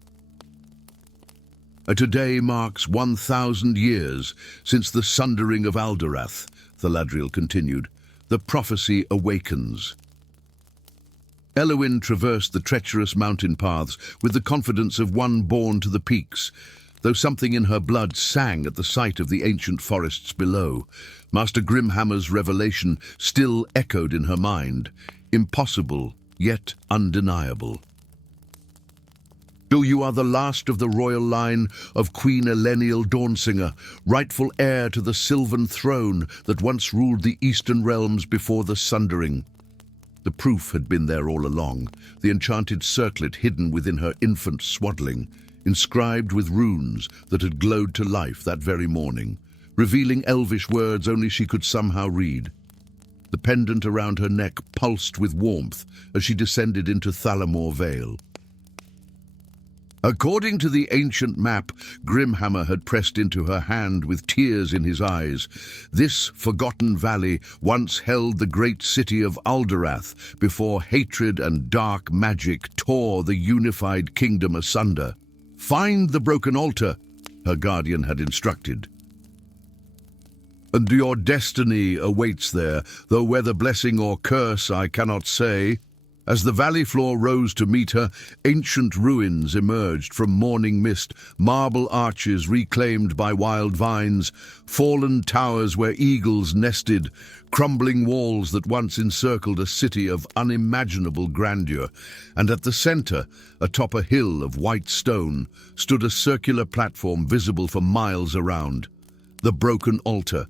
"Today marks 1,000 years since the sundering of Alderath," Thaladriel continued. "The prophecy awakens." Elowin traversed the treacherous mountain paths with the confidence of one born to the peaks, though something in her blood sang at the sight of the ancient forests below. Master Grimhammer's revelation still echoed in her mind, impossible yet undeniable. "You are the last of the royal line of Queen Elenial Dawnsinger, rightful heir to the sylvan throne that once ruled the eastern realms before the sundering." The proof had been there all along, the enchanted circlet hidden within her infant swaddling, inscribed with runes that had glowed to life that very morning, revealing elvish words only she could somehow read. The pendant around her neck pulsed with warmth as she descended into Thalamore Vale. According to the ancient map Grimhammer had pressed into her hand with tears in his eyes, this forgotten valley once held the great city of Alderath before hatred and dark magic tore the unified kingdom asunder. "Find the broken altar," her guardian had instructed. "And your destiny awaits there, though whether blessing or curse I cannot say." As the valley floor rose to meet her, ancient ruins emerged from morning mist, marble arches reclaimed by wild vines, fallen towers where eagles nested, crumbling walls that once encircled a city of unimaginable grandeur, and at the center, atop a hill of white stone, stood a circular platform visible for miles around. The broken altar.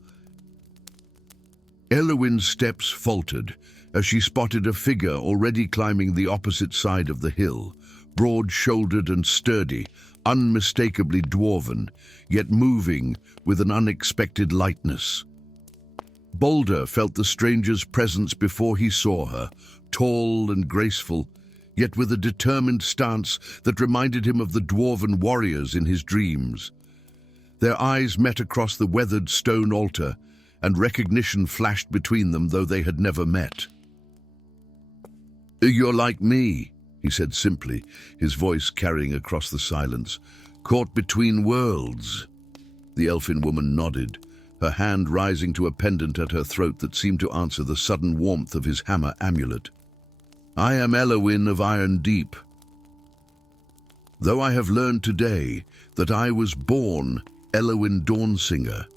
Elowin's steps faltered as she spotted a figure already climbing the opposite side of the hill, broad-shouldered and sturdy, unmistakably dwarven, yet moving with an unexpected lightness. Balder felt the stranger's presence before he saw her, tall and graceful, yet with a determined stance that reminded him of the dwarven warriors in his dreams. Their eyes met across the weathered stone altar, and recognition flashed between them though they had never met. "You're like me," he said simply, his voice carrying across the silence. "Caught between worlds." The elfin woman nodded, her hand rising to a pendant at her throat that seemed to answer the sudden warmth of his hammer amulet. "I am Elowin of Iron Deep. Though I have learned today that I was born Elowin Dawnsinger,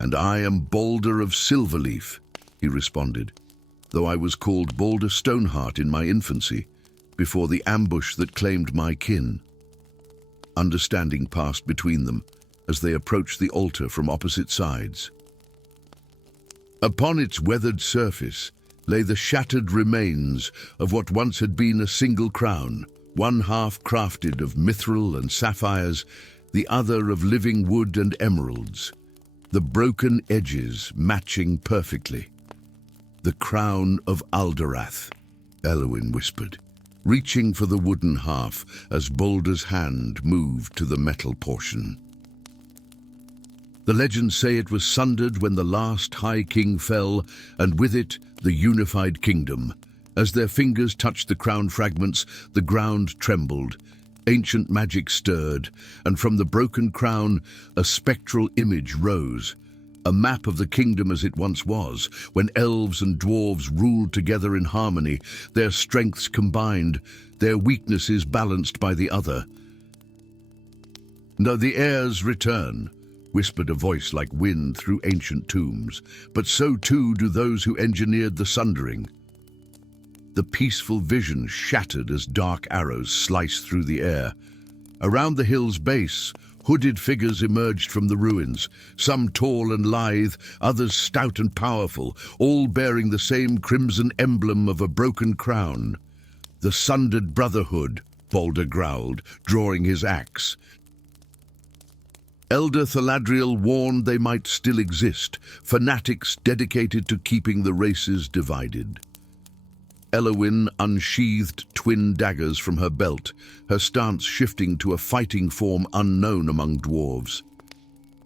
and I am Balder of Silverleaf," he responded, "though I was called Balder Stoneheart in my infancy, before the ambush that claimed my kin." Understanding passed between them as they approached the altar from opposite sides. Upon its weathered surface lay the shattered remains of what once had been a single crown, one half crafted of mithril and sapphires, the other of living wood and emeralds, the broken edges matching perfectly. "The crown of Alderath," Elowin whispered, reaching for the wooden half as Balder's hand moved to the metal portion. The legends say it was sundered when the last High King fell, and with it the unified kingdom. As their fingers touched the crown fragments, the ground trembled. Ancient magic stirred, and from the broken crown, a spectral image rose. A map of the kingdom as it once was, when elves and dwarves ruled together in harmony, their strengths combined, their weaknesses balanced by the other. "Now the heirs return," whispered a voice like wind through ancient tombs, "but so too do those who engineered the sundering." The peaceful vision shattered as dark arrows sliced through the air. Around the hill's base, hooded figures emerged from the ruins, some tall and lithe, others stout and powerful, all bearing the same crimson emblem of a broken crown. "The sundered brotherhood," Balder growled, drawing his axe. Elder Thaladriel warned they might still exist, fanatics dedicated to keeping the races divided. Elowyn unsheathed twin daggers from her belt, her stance shifting to a fighting form unknown among dwarves.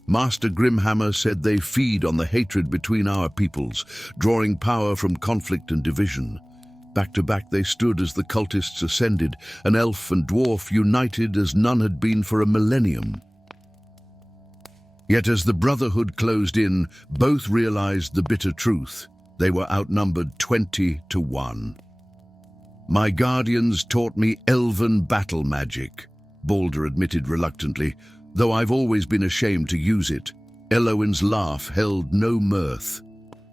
Master Grimhammer said they feed on the hatred between our peoples, drawing power from conflict and division. Back to back they stood as the cultists ascended, an elf and dwarf united as none had been for a millennium. Yet as the brotherhood closed in, both realized the bitter truth. They were outnumbered 20-1. "My guardians taught me elven battle magic," Balder admitted reluctantly, "though I've always been ashamed to use it." Elowyn's laugh held no mirth.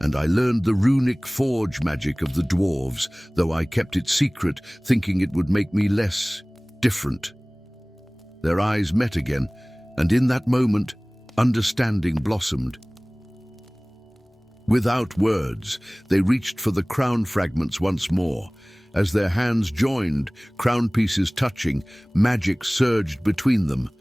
"And I learned the runic forge magic of the dwarves, though I kept it secret, thinking it would make me less different." Their eyes met again, and in that moment, understanding blossomed. Without words, they reached for the crown fragments once more. As their hands joined, crown pieces touching, magic surged between them.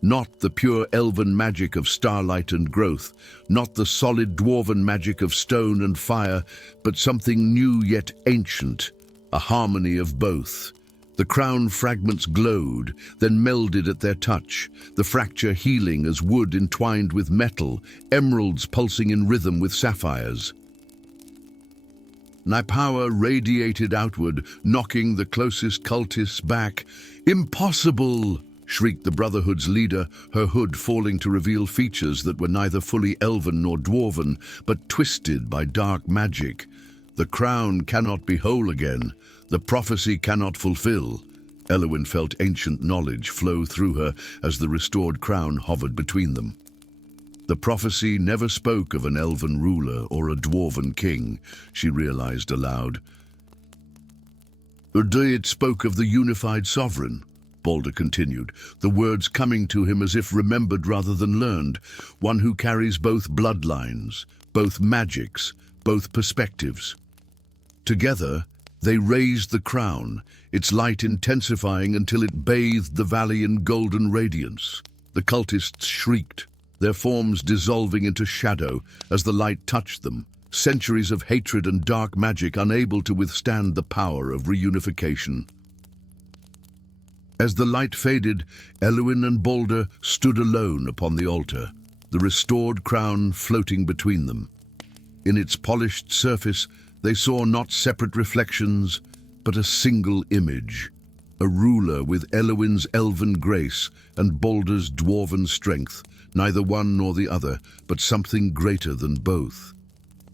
Not the pure elven magic of starlight and growth, not the solid dwarven magic of stone and fire, but something new yet ancient, a harmony of both. The crown fragments glowed, then melded at their touch, the fracture healing as wood entwined with metal, emeralds pulsing in rhythm with sapphires. Power radiated outward, knocking the closest cultists back. "Impossible!" shrieked the Brotherhood's leader, her hood falling to reveal features that were neither fully elven nor dwarven, but twisted by dark magic. "The crown cannot be whole again. The prophecy cannot fulfill." Elowyn felt ancient knowledge flow through her as the restored crown hovered between them. The prophecy never spoke of an elven ruler or a dwarven king, she realized aloud. "It spoke of the unified sovereign," Balder continued, the words coming to him as if remembered rather than learned, "one who carries both bloodlines, both magics, both perspectives." Together, they raised the crown, its light intensifying until it bathed the valley in golden radiance. The cultists shrieked, their forms dissolving into shadow as the light touched them, centuries of hatred and dark magic unable to withstand the power of reunification. As the light faded, Elowyn and Balder stood alone upon the altar, the restored crown floating between them. In its polished surface, they saw not separate reflections, but a single image, a ruler with Elowyn's elven grace and Balder's dwarven strength, neither one nor the other, but something greater than both.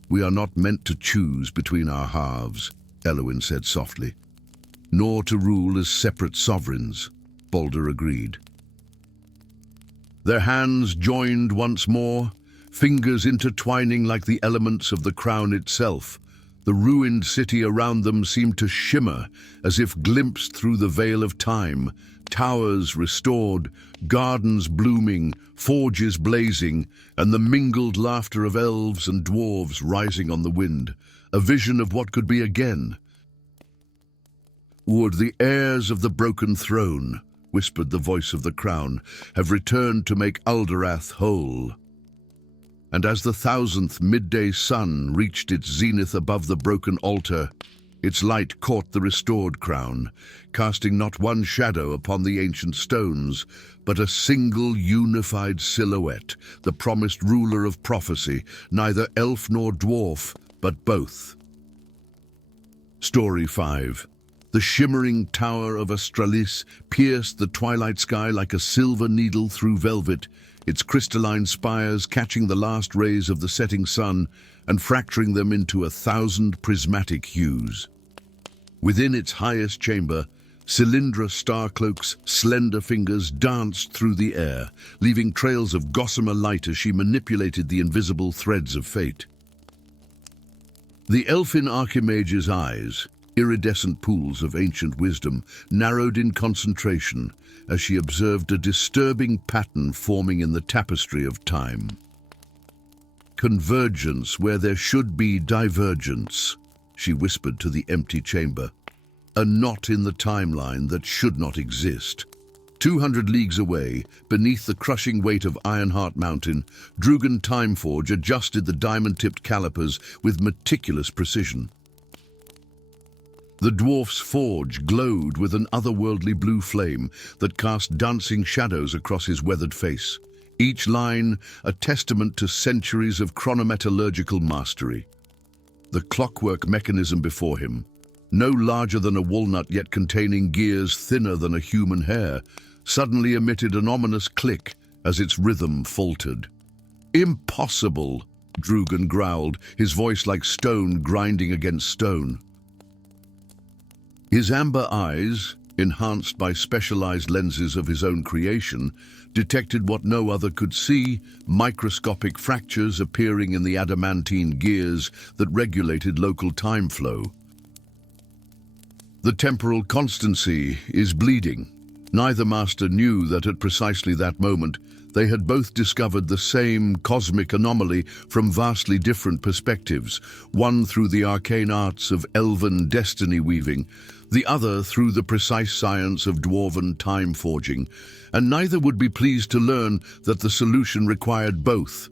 "We are not meant to choose between our halves," Elowyn said softly. "Nor to rule as separate sovereigns," Balder agreed. Their hands joined once more, fingers intertwining like the elements of the crown itself. The ruined city around them seemed to shimmer, as if glimpsed through the veil of time, towers restored, gardens blooming, forges blazing, and the mingled laughter of elves and dwarves rising on the wind, a vision of what could be again. "Would the heirs of the broken throne," whispered the voice of the crown, "have returned to make Alderath whole." And as the 1000th midday sun reached its zenith above the broken altar, Its light caught the restored crown, casting not one shadow upon the ancient stones, but a single unified silhouette, the promised ruler of prophecy, neither elf nor dwarf, but both. Story 5. The shimmering tower of Astralis pierced the twilight sky like a silver needle through velvet, its crystalline spires catching the last rays of the setting sun and fracturing them into 1,000 prismatic hues. Within its highest chamber, Cylindra Starcloak's slender fingers danced through the air, leaving trails of gossamer light as she manipulated the invisible threads of fate. The elfin archimage's eyes, iridescent pools of ancient wisdom, narrowed in concentration as she observed a disturbing pattern forming in the tapestry of time. Convergence where there should be divergence, she whispered to the empty chamber. A knot in the timeline that should not exist. 200 leagues away, beneath the crushing weight of Ironheart Mountain, Drugan Timeforge adjusted the diamond-tipped calipers with meticulous precision. The dwarf's forge glowed with an otherworldly blue flame that cast dancing shadows across his weathered face, each line a testament to centuries of chronometallurgical mastery. The clockwork mechanism before him, no larger than a walnut yet containing gears thinner than a human hair, suddenly emitted an ominous click as its rhythm faltered. "Impossible," Drugan growled, his voice like stone grinding against stone. His amber eyes, enhanced by specialized lenses of his own creation, detected what no other could see, microscopic fractures appearing in the adamantine gears that regulated local time flow. The temporal constancy is bleeding. Neither master knew that at precisely that moment they had both discovered the same cosmic anomaly from vastly different perspectives, one through the arcane arts of elven destiny weaving, the other through the precise science of dwarven time forging, and neither would be pleased to learn that the solution required both.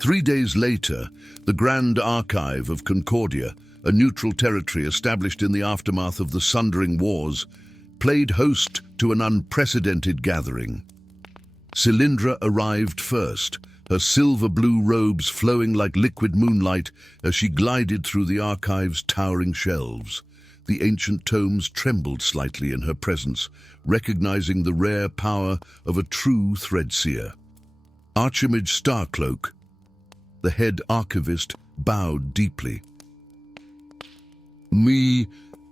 3 days later, the Grand Archive of Concordia, a neutral territory established in the aftermath of the Sundering Wars, played host to an unprecedented gathering. Cylindra arrived first, her silver-blue robes flowing like liquid moonlight as she glided through the archive's towering shelves. The ancient tomes trembled slightly in her presence, recognizing the rare power of a true threadseer. Archimage Starcloak, the head archivist, bowed deeply.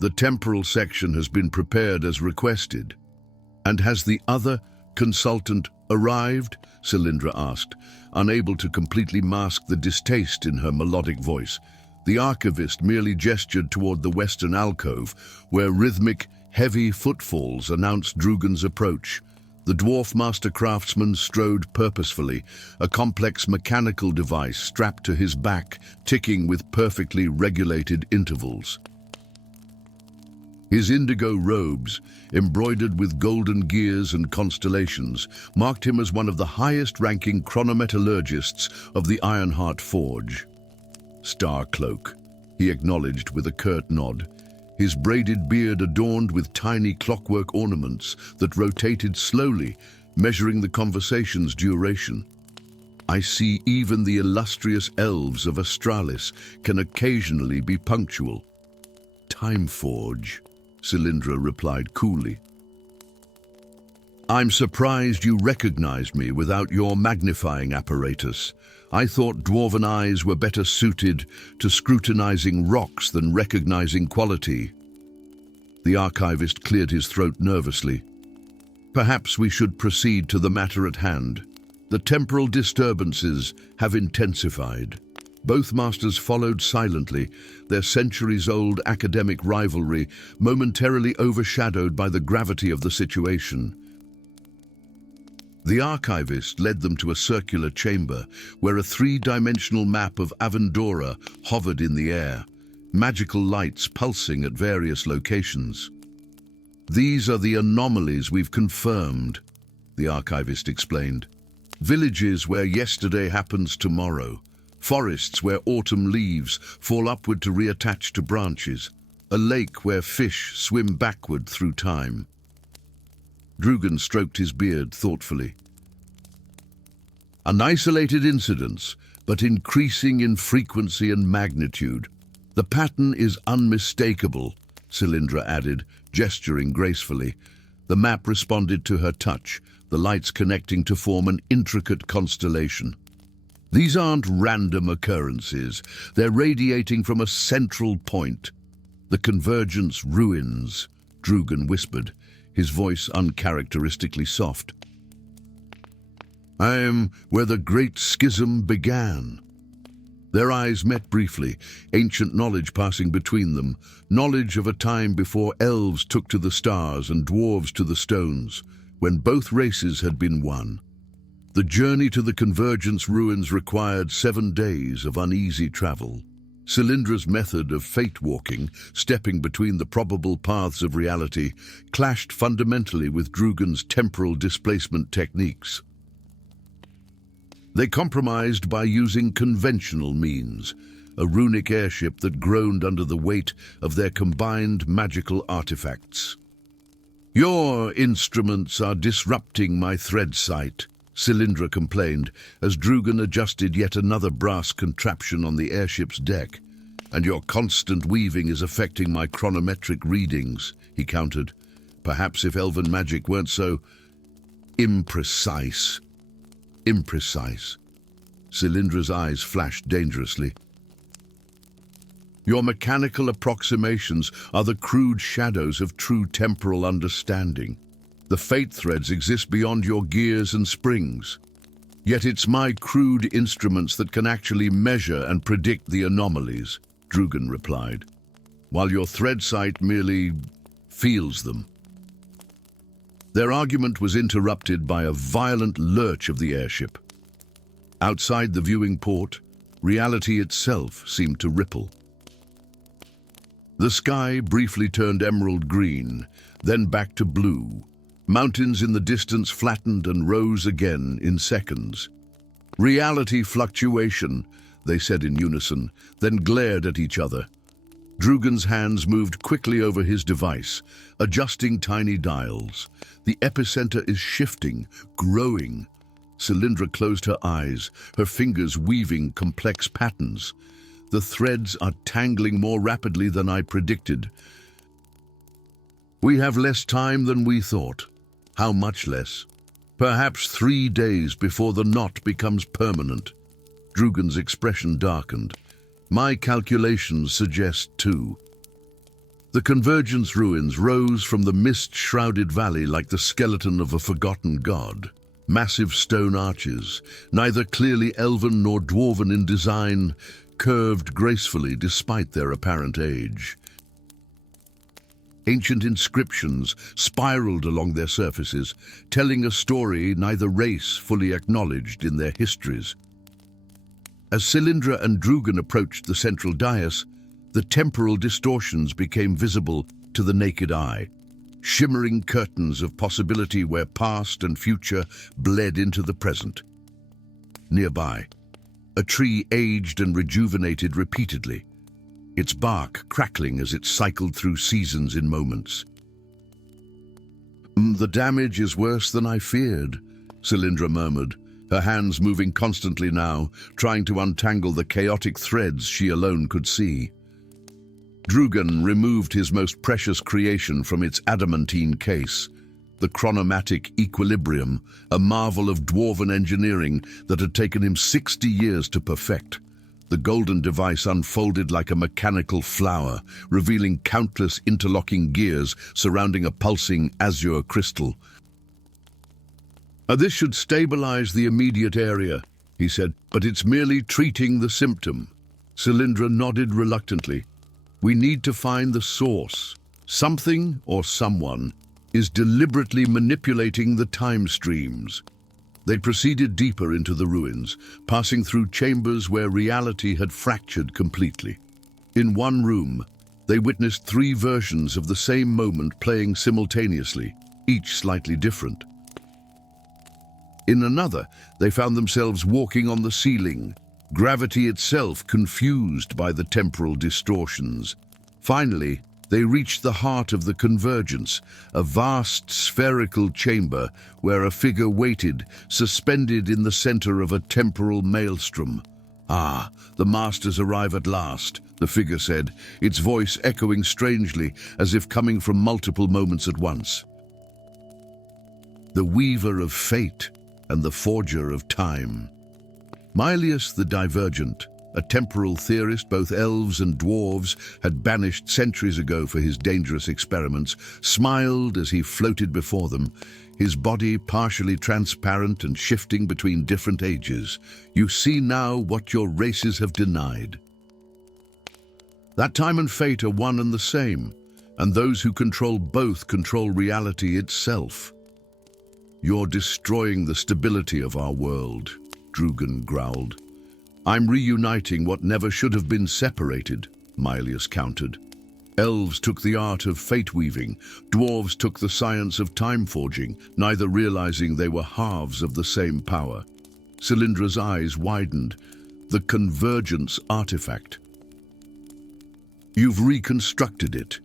The temporal section has been prepared as requested. And has the other consultant arrived? Cylindra asked, unable to completely mask the distaste in her melodic voice. The archivist merely gestured toward the western alcove, where rhythmic, heavy footfalls announced Drugan's approach. The dwarf master craftsman strode purposefully, a complex mechanical device strapped to his back, ticking with perfectly regulated intervals. His indigo robes, embroidered with golden gears and constellations, marked him as one of the highest-ranking chronometallurgists of the Ironheart Forge. Starcloak, he acknowledged with a curt nod, his braided beard adorned with tiny clockwork ornaments that rotated slowly, measuring the conversation's duration. I see even the illustrious elves of Astralis can occasionally be punctual. Timeforge, Cylindra replied coolly. I'm surprised you recognized me without your magnifying apparatus. I thought dwarven eyes were better suited to scrutinizing rocks than recognizing quality. The archivist cleared his throat nervously. Perhaps we should proceed to the matter at hand. The temporal disturbances have intensified. Both masters followed silently, their centuries-old academic rivalry momentarily overshadowed by the gravity of the situation. The archivist led them to a circular chamber where a three-dimensional map of Avendora hovered in the air, magical lights pulsing at various locations. These are the anomalies we've confirmed, the archivist explained. Villages where yesterday happens tomorrow, Forests where autumn leaves fall upward to reattach to branches. A lake where fish swim backward through time. Drugan stroked his beard thoughtfully. An isolated incidence, but increasing in frequency and magnitude. The pattern is unmistakable, Cylindra added, gesturing gracefully. The map responded to her touch, the lights connecting to form an intricate constellation. These aren't random occurrences. They're radiating from a central point. The convergence ruins, Drugan whispered, his voice uncharacteristically soft. I am where the great schism began. Their eyes met briefly, ancient knowledge passing between them, knowledge of a time before elves took to the stars and dwarves to the stones, when both races had been one. The journey to the convergence ruins required 7 days of uneasy travel. Cylindra's method of fate-walking, stepping between the probable paths of reality, clashed fundamentally with Drugan's temporal displacement techniques. They compromised by using conventional means, a runic airship that groaned under the weight of their combined magical artifacts. Your instruments are disrupting my thread sight, Cylindra complained, as Drugan adjusted yet another brass contraption on the airship's deck. And your constant weaving is affecting my chronometric readings, he countered. Perhaps if elven magic weren't so imprecise. Imprecise. Cylindra's eyes flashed dangerously. Your mechanical approximations are the crude shadows of true temporal understanding. The fate threads exist beyond your gears and springs. Yet it's my crude instruments that can actually measure and predict the anomalies, Drugan replied, while your thread sight merely feels them. Their argument was interrupted by a violent lurch of the airship. Outside the viewing port, reality itself seemed to ripple. The sky briefly turned emerald green, then back to blue. Mountains in the distance flattened and rose again in seconds. Reality fluctuation, they said in unison, then glared at each other. Drugan's hands moved quickly over his device, adjusting tiny dials. The epicenter is shifting, growing. Cylindra closed her eyes, her fingers weaving complex patterns. The threads are tangling more rapidly than I predicted. We have less time than we thought. How much less? Perhaps 3 days before the knot becomes permanent. Drugan's expression darkened. My calculations suggest 2. The convergence ruins rose from the mist-shrouded valley like the skeleton of a forgotten god. Massive stone arches, neither clearly elven nor dwarven in design, curved gracefully despite their apparent age. Ancient inscriptions spiraled along their surfaces, telling a story neither race fully acknowledged in their histories. As Cylindra and Drugan approached the central dais, the temporal distortions became visible to the naked eye, shimmering curtains of possibility where past and future bled into the present. Nearby, a tree aged and rejuvenated repeatedly, its bark crackling as it cycled through seasons in moments. The damage is worse than I feared, Cylindra murmured, her hands moving constantly now, trying to untangle the chaotic threads she alone could see. Drugan removed his most precious creation from its adamantine case, the chronomatic equilibrium, a marvel of dwarven engineering that had taken him 60 years to perfect. The golden device unfolded like a mechanical flower, revealing countless interlocking gears surrounding a pulsing azure crystal. This should stabilize the immediate area, he said, but it's merely treating the symptom. Cylindra nodded reluctantly. We need to find the source. Something or someone is deliberately manipulating the time streams. They proceeded deeper into the ruins, passing through chambers where reality had fractured completely. In one room, they witnessed 3 versions of the same moment playing simultaneously, each slightly different. In another, they found themselves walking on the ceiling, gravity itself confused by the temporal distortions. Finally, they reached the heart of the convergence, a vast spherical chamber where a figure waited, suspended in the center of a temporal maelstrom. "Ah, the masters arrive at last," the figure said, its voice echoing strangely as if coming from multiple moments at once. The weaver of fate and the forger of time. Mylius the Divergent, a temporal theorist both elves and dwarves had banished centuries ago for his dangerous experiments, smiled as he floated before them, his body partially transparent and shifting between different ages. "You see now what your races have denied. That time and fate are one and the same, and those who control both control reality itself." "You're destroying the stability of our world," Drugan growled. "I'm reuniting what never should have been separated," Mylius countered. "Elves took the art of fate-weaving, dwarves took the science of time-forging, neither realizing they were halves of the same power." Cylindra's eyes widened. "The convergence artifact. You've reconstructed it."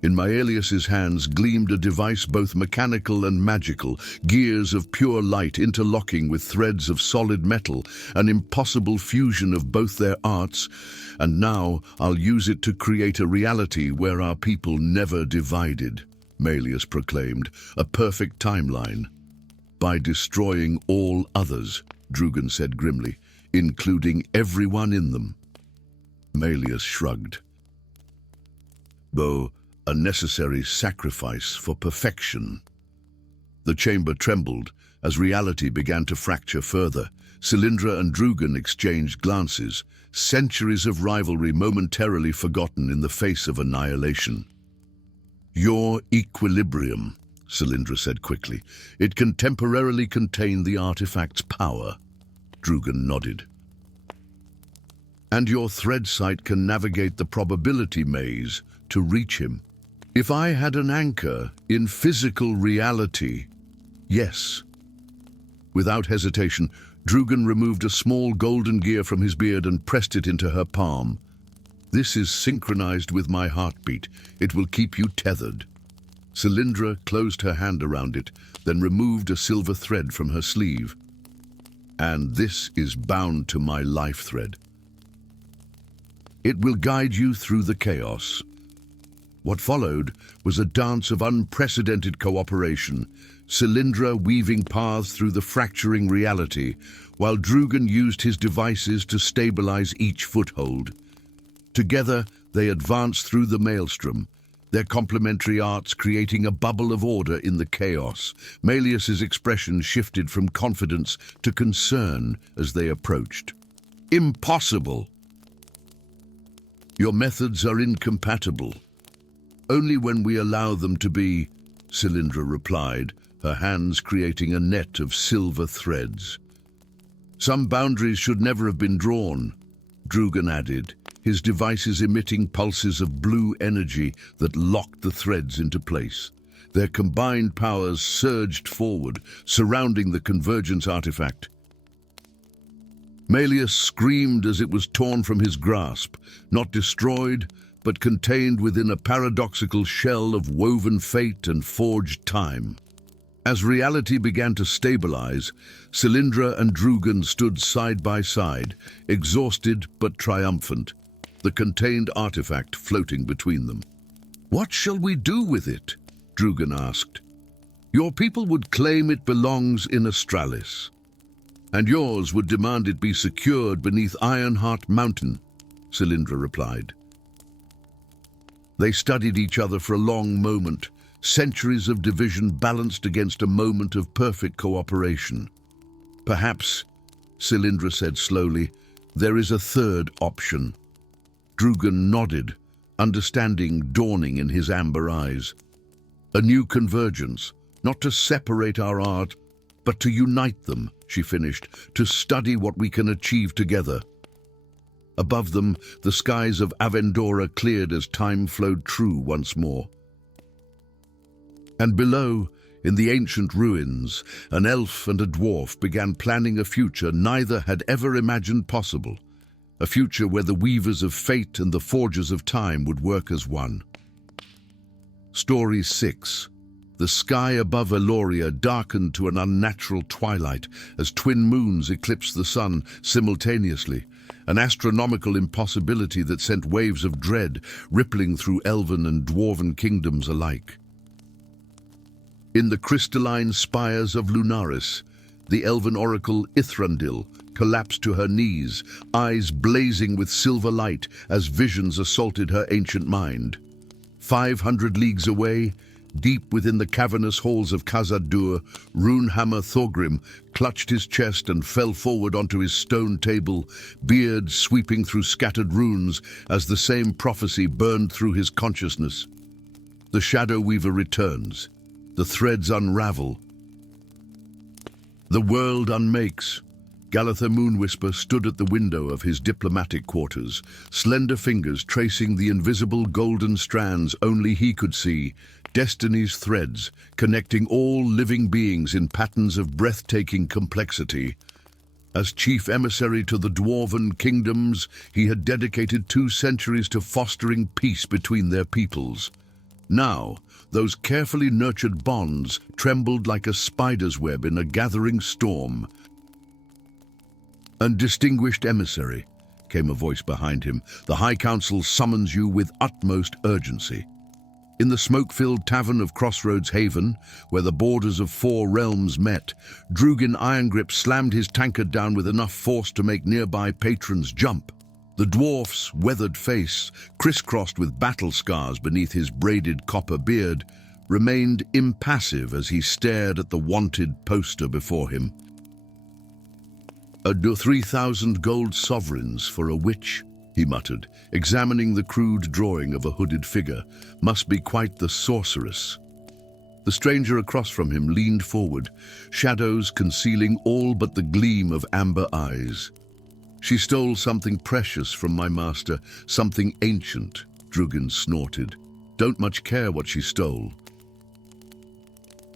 In Mylius's hands gleamed a device both mechanical and magical, gears of pure light interlocking with threads of solid metal, an impossible fusion of both their arts. "And now I'll use it to create a reality where our people never divided," Mylius proclaimed, "a perfect timeline." "By destroying all others," Drugan said grimly, "including everyone in them." Mylius shrugged. "Though a necessary sacrifice for perfection." The chamber trembled as reality began to fracture further. Cylindra and Drugan exchanged glances, centuries of rivalry momentarily forgotten in the face of annihilation. "Your equilibrium," Cylindra said quickly. "It can temporarily contain the artifact's power." Drugan nodded. "And your thread sight can navigate the probability maze to reach him." "If I had an anchor in physical reality, yes." Without hesitation, Drugan removed a small golden gear from his beard and pressed it into her palm. "This is synchronized with my heartbeat. It will keep you tethered." Cylindra closed her hand around it, then removed a silver thread from her sleeve. "And this is bound to my life thread. It will guide you through the chaos." What followed was a dance of unprecedented cooperation, Cylindra weaving paths through the fracturing reality, while Drugan used his devices to stabilize each foothold. Together, they advanced through the maelstrom, their complementary arts creating a bubble of order in the chaos. Mylius's expression shifted from confidence to concern as they approached. "Impossible! Your methods are incompatible." "Only when we allow them to be," Cylindra replied, her hands creating a net of silver threads. "Some boundaries should never have been drawn," Drugan added, his devices emitting pulses of blue energy that locked the threads into place. Their combined powers surged forward, surrounding the convergence artifact. Mylius screamed as it was torn from his grasp, not destroyed, but contained within a paradoxical shell of woven fate and forged time. As reality began to stabilize, Cylindra and Drugan stood side by side, exhausted but triumphant, the contained artifact floating between them. "What shall we do with it?" Drugan asked. "Your people would claim it belongs in Astralis, and yours would demand it be secured beneath Ironheart Mountain," Cylindra replied. They studied each other for a long moment, centuries of division balanced against a moment of perfect cooperation. "Perhaps," Cylindra said slowly, "there is a third option." Drugan nodded, understanding dawning in his amber eyes. "A new convergence, not to separate our art, but to unite them," she finished, "to study what we can achieve together." Above them, the skies of Avendora cleared as time flowed true once more. And below, in the ancient ruins, an elf and a dwarf began planning a future neither had ever imagined possible. a future where the weavers of fate and the forgers of time would work as one. Story 6. The sky above Eloria darkened to an unnatural twilight as twin moons eclipsed the sun simultaneously, an astronomical impossibility that sent waves of dread rippling through elven and dwarven kingdoms alike. In the crystalline spires of Lunaris, the elven oracle Ithrandil collapsed to her knees, eyes blazing with silver light as visions assaulted her ancient mind. 500 leagues away, deep within the cavernous halls of Khazad-dûr, Runehammer Thorgrim clutched his chest and fell forward onto his stone table, beard sweeping through scattered runes as the same prophecy burned through his consciousness. The Shadow Weaver returns. The threads unravel. The world unmakes. Galather Moonwhisper stood at the window of his diplomatic quarters, slender fingers tracing the invisible golden strands only he could see, destiny's threads connecting all living beings in patterns of breathtaking complexity. As chief emissary to the dwarven kingdoms, he had dedicated 2 centuries to fostering peace between their peoples. Now, those carefully nurtured bonds trembled like a spider's web in a gathering storm. "Undistinguished emissary," came a voice behind him, "the High Council summons you with utmost urgency." In the smoke-filled tavern of Crossroads Haven, where the borders of 4 realms met, Drugin Irongrip slammed his tankard down with enough force to make nearby patrons jump. The dwarf's weathered face, crisscrossed with battle scars beneath his braided copper beard, remained impassive as he stared at the wanted poster before him. 3,000 gold sovereigns for a witch," he muttered, examining the crude drawing of a hooded figure. "Must be quite the sorceress." The stranger across from him leaned forward, shadows concealing all but the gleam of amber eyes. "She stole something precious from my master, something ancient," Drugin snorted. "Don't much care what she stole.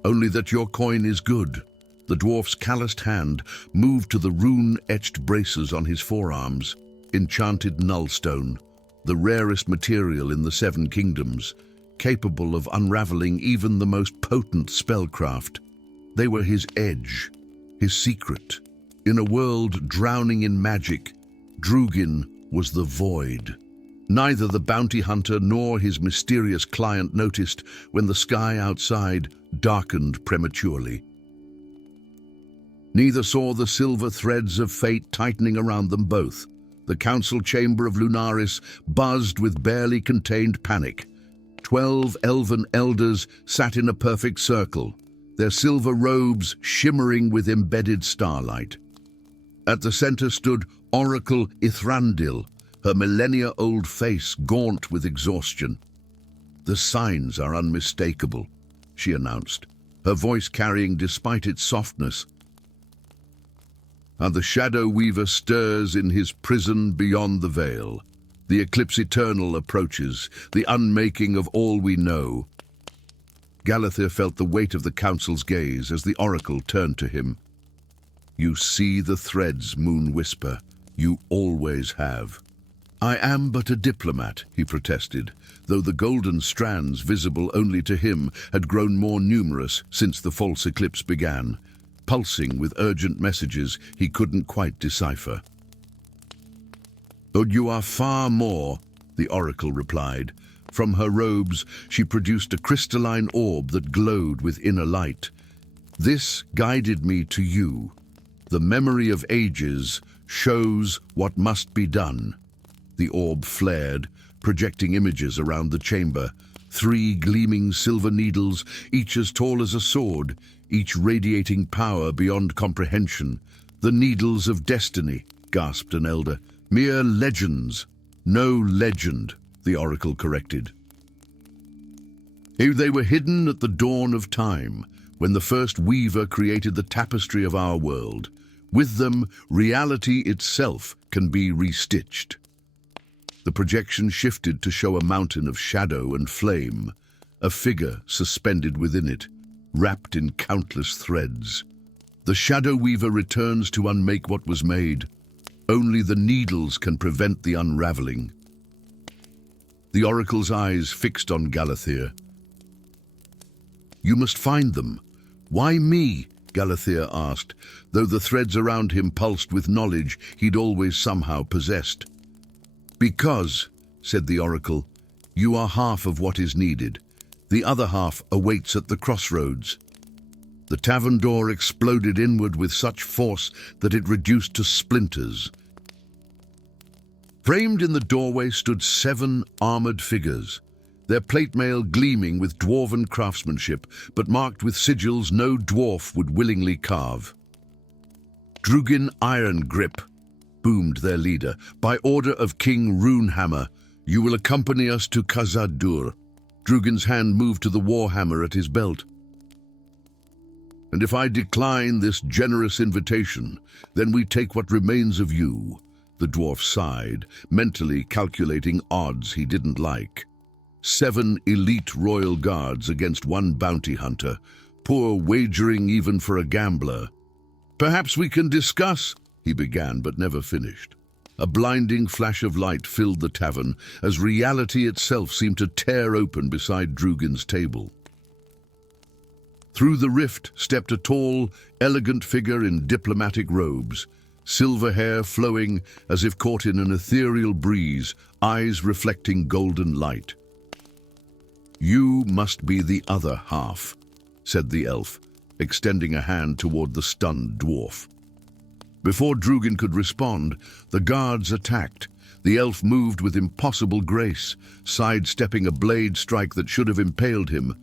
Only that your coin is good." The dwarf's calloused hand moved to the rune-etched braces on his forearms. Enchanted nullstone, the rarest material in the 7 kingdoms, capable of unraveling even the most potent spellcraft. They were his edge, his secret. In a world drowning in magic, Drugin was the void. Neither the bounty hunter nor his mysterious client noticed when the sky outside darkened prematurely. Neither saw the silver threads of fate tightening around them both. The council chamber of Lunaris buzzed with barely contained panic. 12 elven elders sat in a perfect circle, their silver robes shimmering with embedded starlight. At the center stood Oracle Ithrandil, her millennia-old face gaunt with exhaustion. "The signs are unmistakable," she announced, her voice carrying despite its softness. "And the Shadow Weaver stirs in his prison beyond the veil. The eclipse eternal approaches, the unmaking of all we know." Galather felt the weight of the council's gaze as the oracle turned to him. "You see the threads, Moonwhisper. You always have." "I am but a diplomat," he protested, though the golden strands visible only to him had grown more numerous since the false eclipse began, pulsing with urgent messages he couldn't quite decipher. "But you are far more," the oracle replied. From her robes, she produced a crystalline orb that glowed with inner light. "This guided me to you. The memory of ages shows what must be done." The orb flared, projecting images around the chamber. 3 gleaming silver needles, each as tall as a sword, each radiating power beyond comprehension. "The needles of destiny," gasped an elder. "Mere legends." "No legend," the oracle corrected. "They were hidden at the dawn of time, when the first weaver created the tapestry of our world. With them, reality itself can be restitched." The projection shifted to show a mountain of shadow and flame, a figure suspended within it, wrapped in countless threads. "The Shadow Weaver returns to unmake what was made." Only the needles can prevent the unraveling. The oracle's eyes fixed on Galathir. You must find them. Why me? Galathir asked, though the threads around him pulsed with knowledge he'd always somehow possessed. Because, said the oracle, you are half of what is needed. The other half awaits at the crossroads. The tavern door exploded inward with such force that it reduced to splinters. Framed in the doorway stood 7 armored figures, their plate mail gleaming with dwarven craftsmanship, but marked with sigils no dwarf would willingly carve. Drugin Iron Grip, boomed their leader. By order of King Runehammer, you will accompany us to Khazad-dûr. Drugin's hand moved to the warhammer at his belt. And if I decline this generous invitation, then we take what remains of you. The dwarf sighed, mentally calculating odds he didn't like. 7 elite royal guards against 1 bounty hunter. Poor wagering even for a gambler. Perhaps we can discuss, he began but never finished. A blinding flash of light filled the tavern as reality itself seemed to tear open beside Drugin's table. Through the rift stepped a tall, elegant figure in diplomatic robes, silver hair flowing as if caught in an ethereal breeze, eyes reflecting golden light. You must be the other half, said the elf, extending a hand toward the stunned dwarf. Before Drugin could respond, the guards attacked. The elf moved with impossible grace, sidestepping a blade strike that should have impaled him.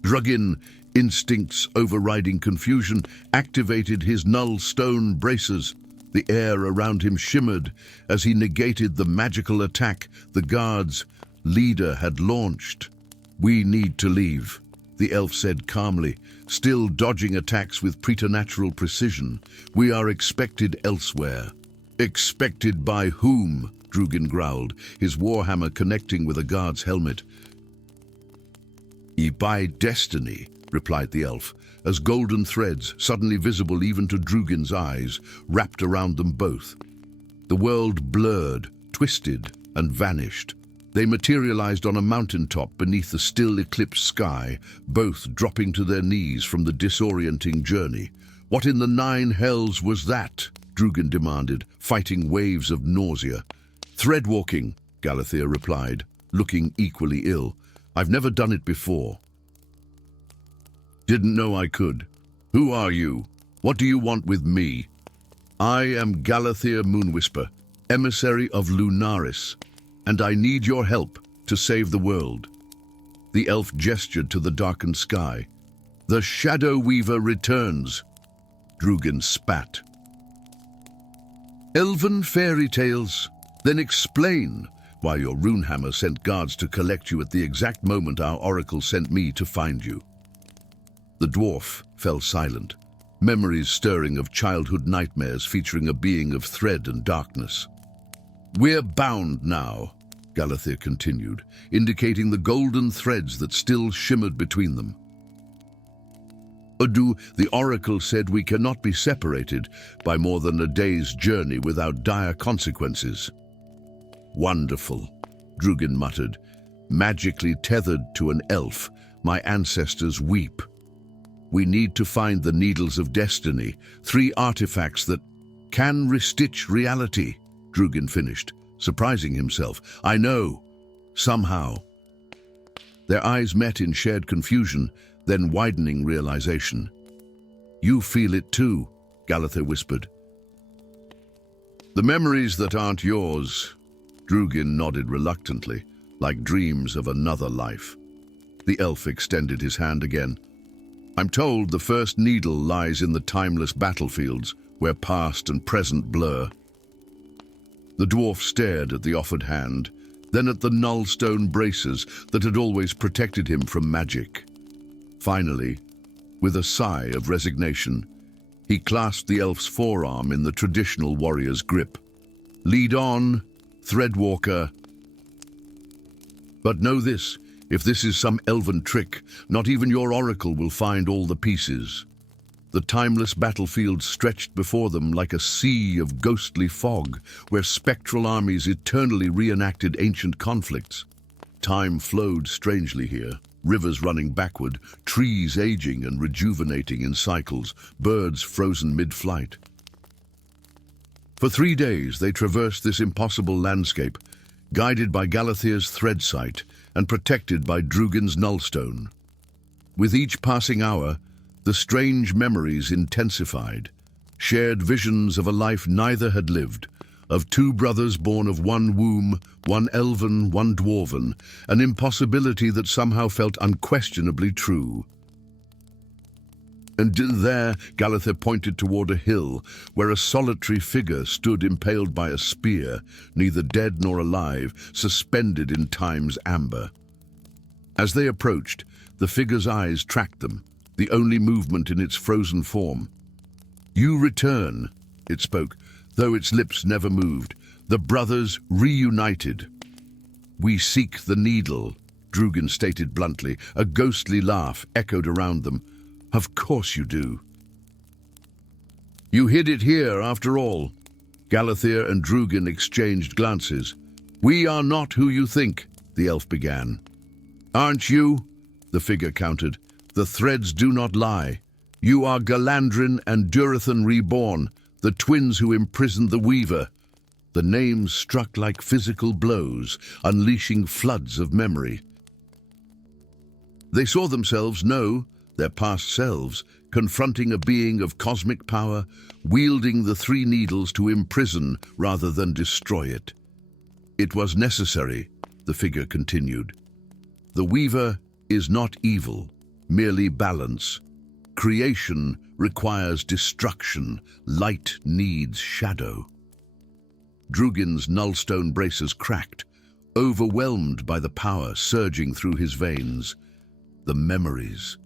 Drugin, instincts overriding confusion, activated his null stone braces. The air around him shimmered as he negated the magical attack the guard's leader had launched. We need to leave, the elf said calmly, still dodging attacks with preternatural precision. We are expected elsewhere. Expected by whom? Drugin growled, his warhammer connecting with a guard's helmet. By destiny, replied the elf, as golden threads, suddenly visible even to Drugin's eyes, wrapped around them both. The world blurred, twisted, and vanished. They materialized on a mountaintop beneath the still eclipsed sky, both dropping to their knees from the disorienting journey. What in the 9 hells was that? Drugin demanded, fighting waves of nausea. Threadwalking, Galathir replied, looking equally ill. I've never done it before. Didn't know I could. Who are you? What do you want with me? I am Galathir Moonwhisper, emissary of Lunaris, and I need your help to save the world. The elf gestured to the darkened sky. The Shadow Weaver returns. Drugin spat. Elven fairy tales? Then explain why your runehammer sent guards to collect you at the exact moment our oracle sent me to find you. The dwarf fell silent, memories stirring of childhood nightmares featuring a being of thread and darkness. We're bound now, Galathir continued, indicating the golden threads that still shimmered between them. Udu, the oracle said we cannot be separated by more than a day's journey without dire consequences. Wonderful, Drugin muttered. Magically tethered to an elf, my ancestors weep. We need to find the Needles of Destiny, 3 artifacts that can restitch reality, Drugin finished, surprising himself. I know. Somehow. Their eyes met in shared confusion, then widening realization. You feel it too, Galathir whispered. The memories that aren't yours, Drugin nodded reluctantly, like dreams of another life. The elf extended his hand again. I'm told the first needle lies in the timeless battlefields, where past and present blur. The dwarf stared at the offered hand, then at the null-stone braces that had always protected him from magic. Finally, with a sigh of resignation, he clasped the elf's forearm in the traditional warrior's grip. Lead on, Threadwalker. But know this, if this is some elven trick, not even your oracle will find all the pieces. The timeless battlefield stretched before them like a sea of ghostly fog, where spectral armies eternally reenacted ancient conflicts. Time flowed strangely here, rivers running backward, trees aging and rejuvenating in cycles, birds frozen mid-flight. For 3 days they traversed this impossible landscape, guided by Galathir's thread sight and protected by Drugin's nullstone. With each passing hour, the strange memories intensified, shared visions of a life neither had lived, of 2 brothers born of one womb, one elven, one dwarven, an impossibility that somehow felt unquestionably true. And there, Galathir pointed toward a hill, where a solitary figure stood impaled by a spear, neither dead nor alive, suspended in time's amber. As they approached, the figure's eyes tracked them, the only movement in its frozen form. "You return," it spoke, though its lips never moved, the brothers reunited. "We seek the needle," Drugin stated bluntly. A ghostly laugh echoed around them. "Of course you do." "You hid it here, after all." Galathir and Drugin exchanged glances. "We are not who you think," the elf began. "Aren't you?" the figure countered. "The threads do not lie. You are Galandrin and Durathan reborn, the twins who imprisoned the Weaver." The names struck like physical blows, unleashing floods of memory. They saw themselves, their past selves, confronting a being of cosmic power, wielding the 3 needles to imprison rather than destroy it. "It was necessary," the figure continued. "The Weaver is not evil, merely balance. Creation requires destruction. Light needs shadow." Drugin's nullstone braces cracked, overwhelmed by the power surging through his veins. The memories.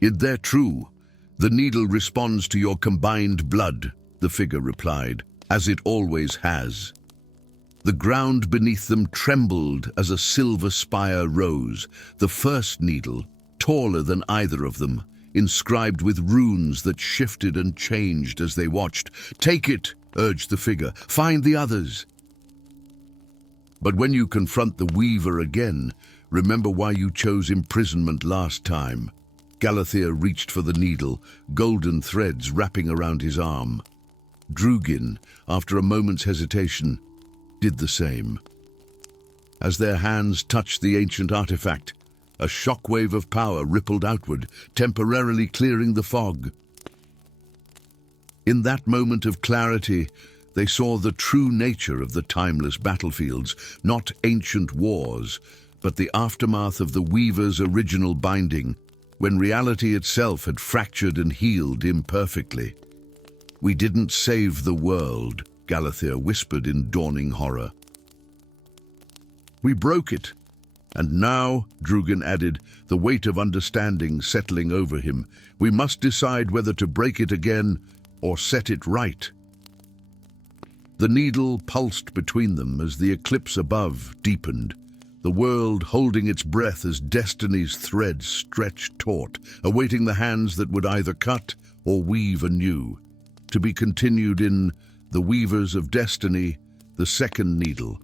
"They're true. The needle responds to your combined blood," the figure replied, "as it always has." The ground beneath them trembled as a silver spire rose, the first needle, taller than either of them, inscribed with runes that shifted and changed as they watched. "Take it," urged the figure. "Find the others." "But when you confront the Weaver again, remember why you chose imprisonment last time." Galathir reached for the needle, golden threads wrapping around his arm. Drugin, after a moment's hesitation, did the same. As their hands touched the ancient artifact, a shockwave of power rippled outward, temporarily clearing the fog. In that moment of clarity, they saw the true nature of the timeless battlefields, not ancient wars, but the aftermath of the Weaver's original binding, when reality itself had fractured and healed imperfectly. "We didn't save the world," Galathir whispered in dawning horror. "We broke it. And now," Drugin added, the weight of understanding settling over him, "we must decide whether to break it again or set it right." The needle pulsed between them as the eclipse above deepened, the world holding its breath as destiny's threads stretched taut, awaiting the hands that would either cut or weave anew, to be continued in The Weavers of Destiny, the second needle,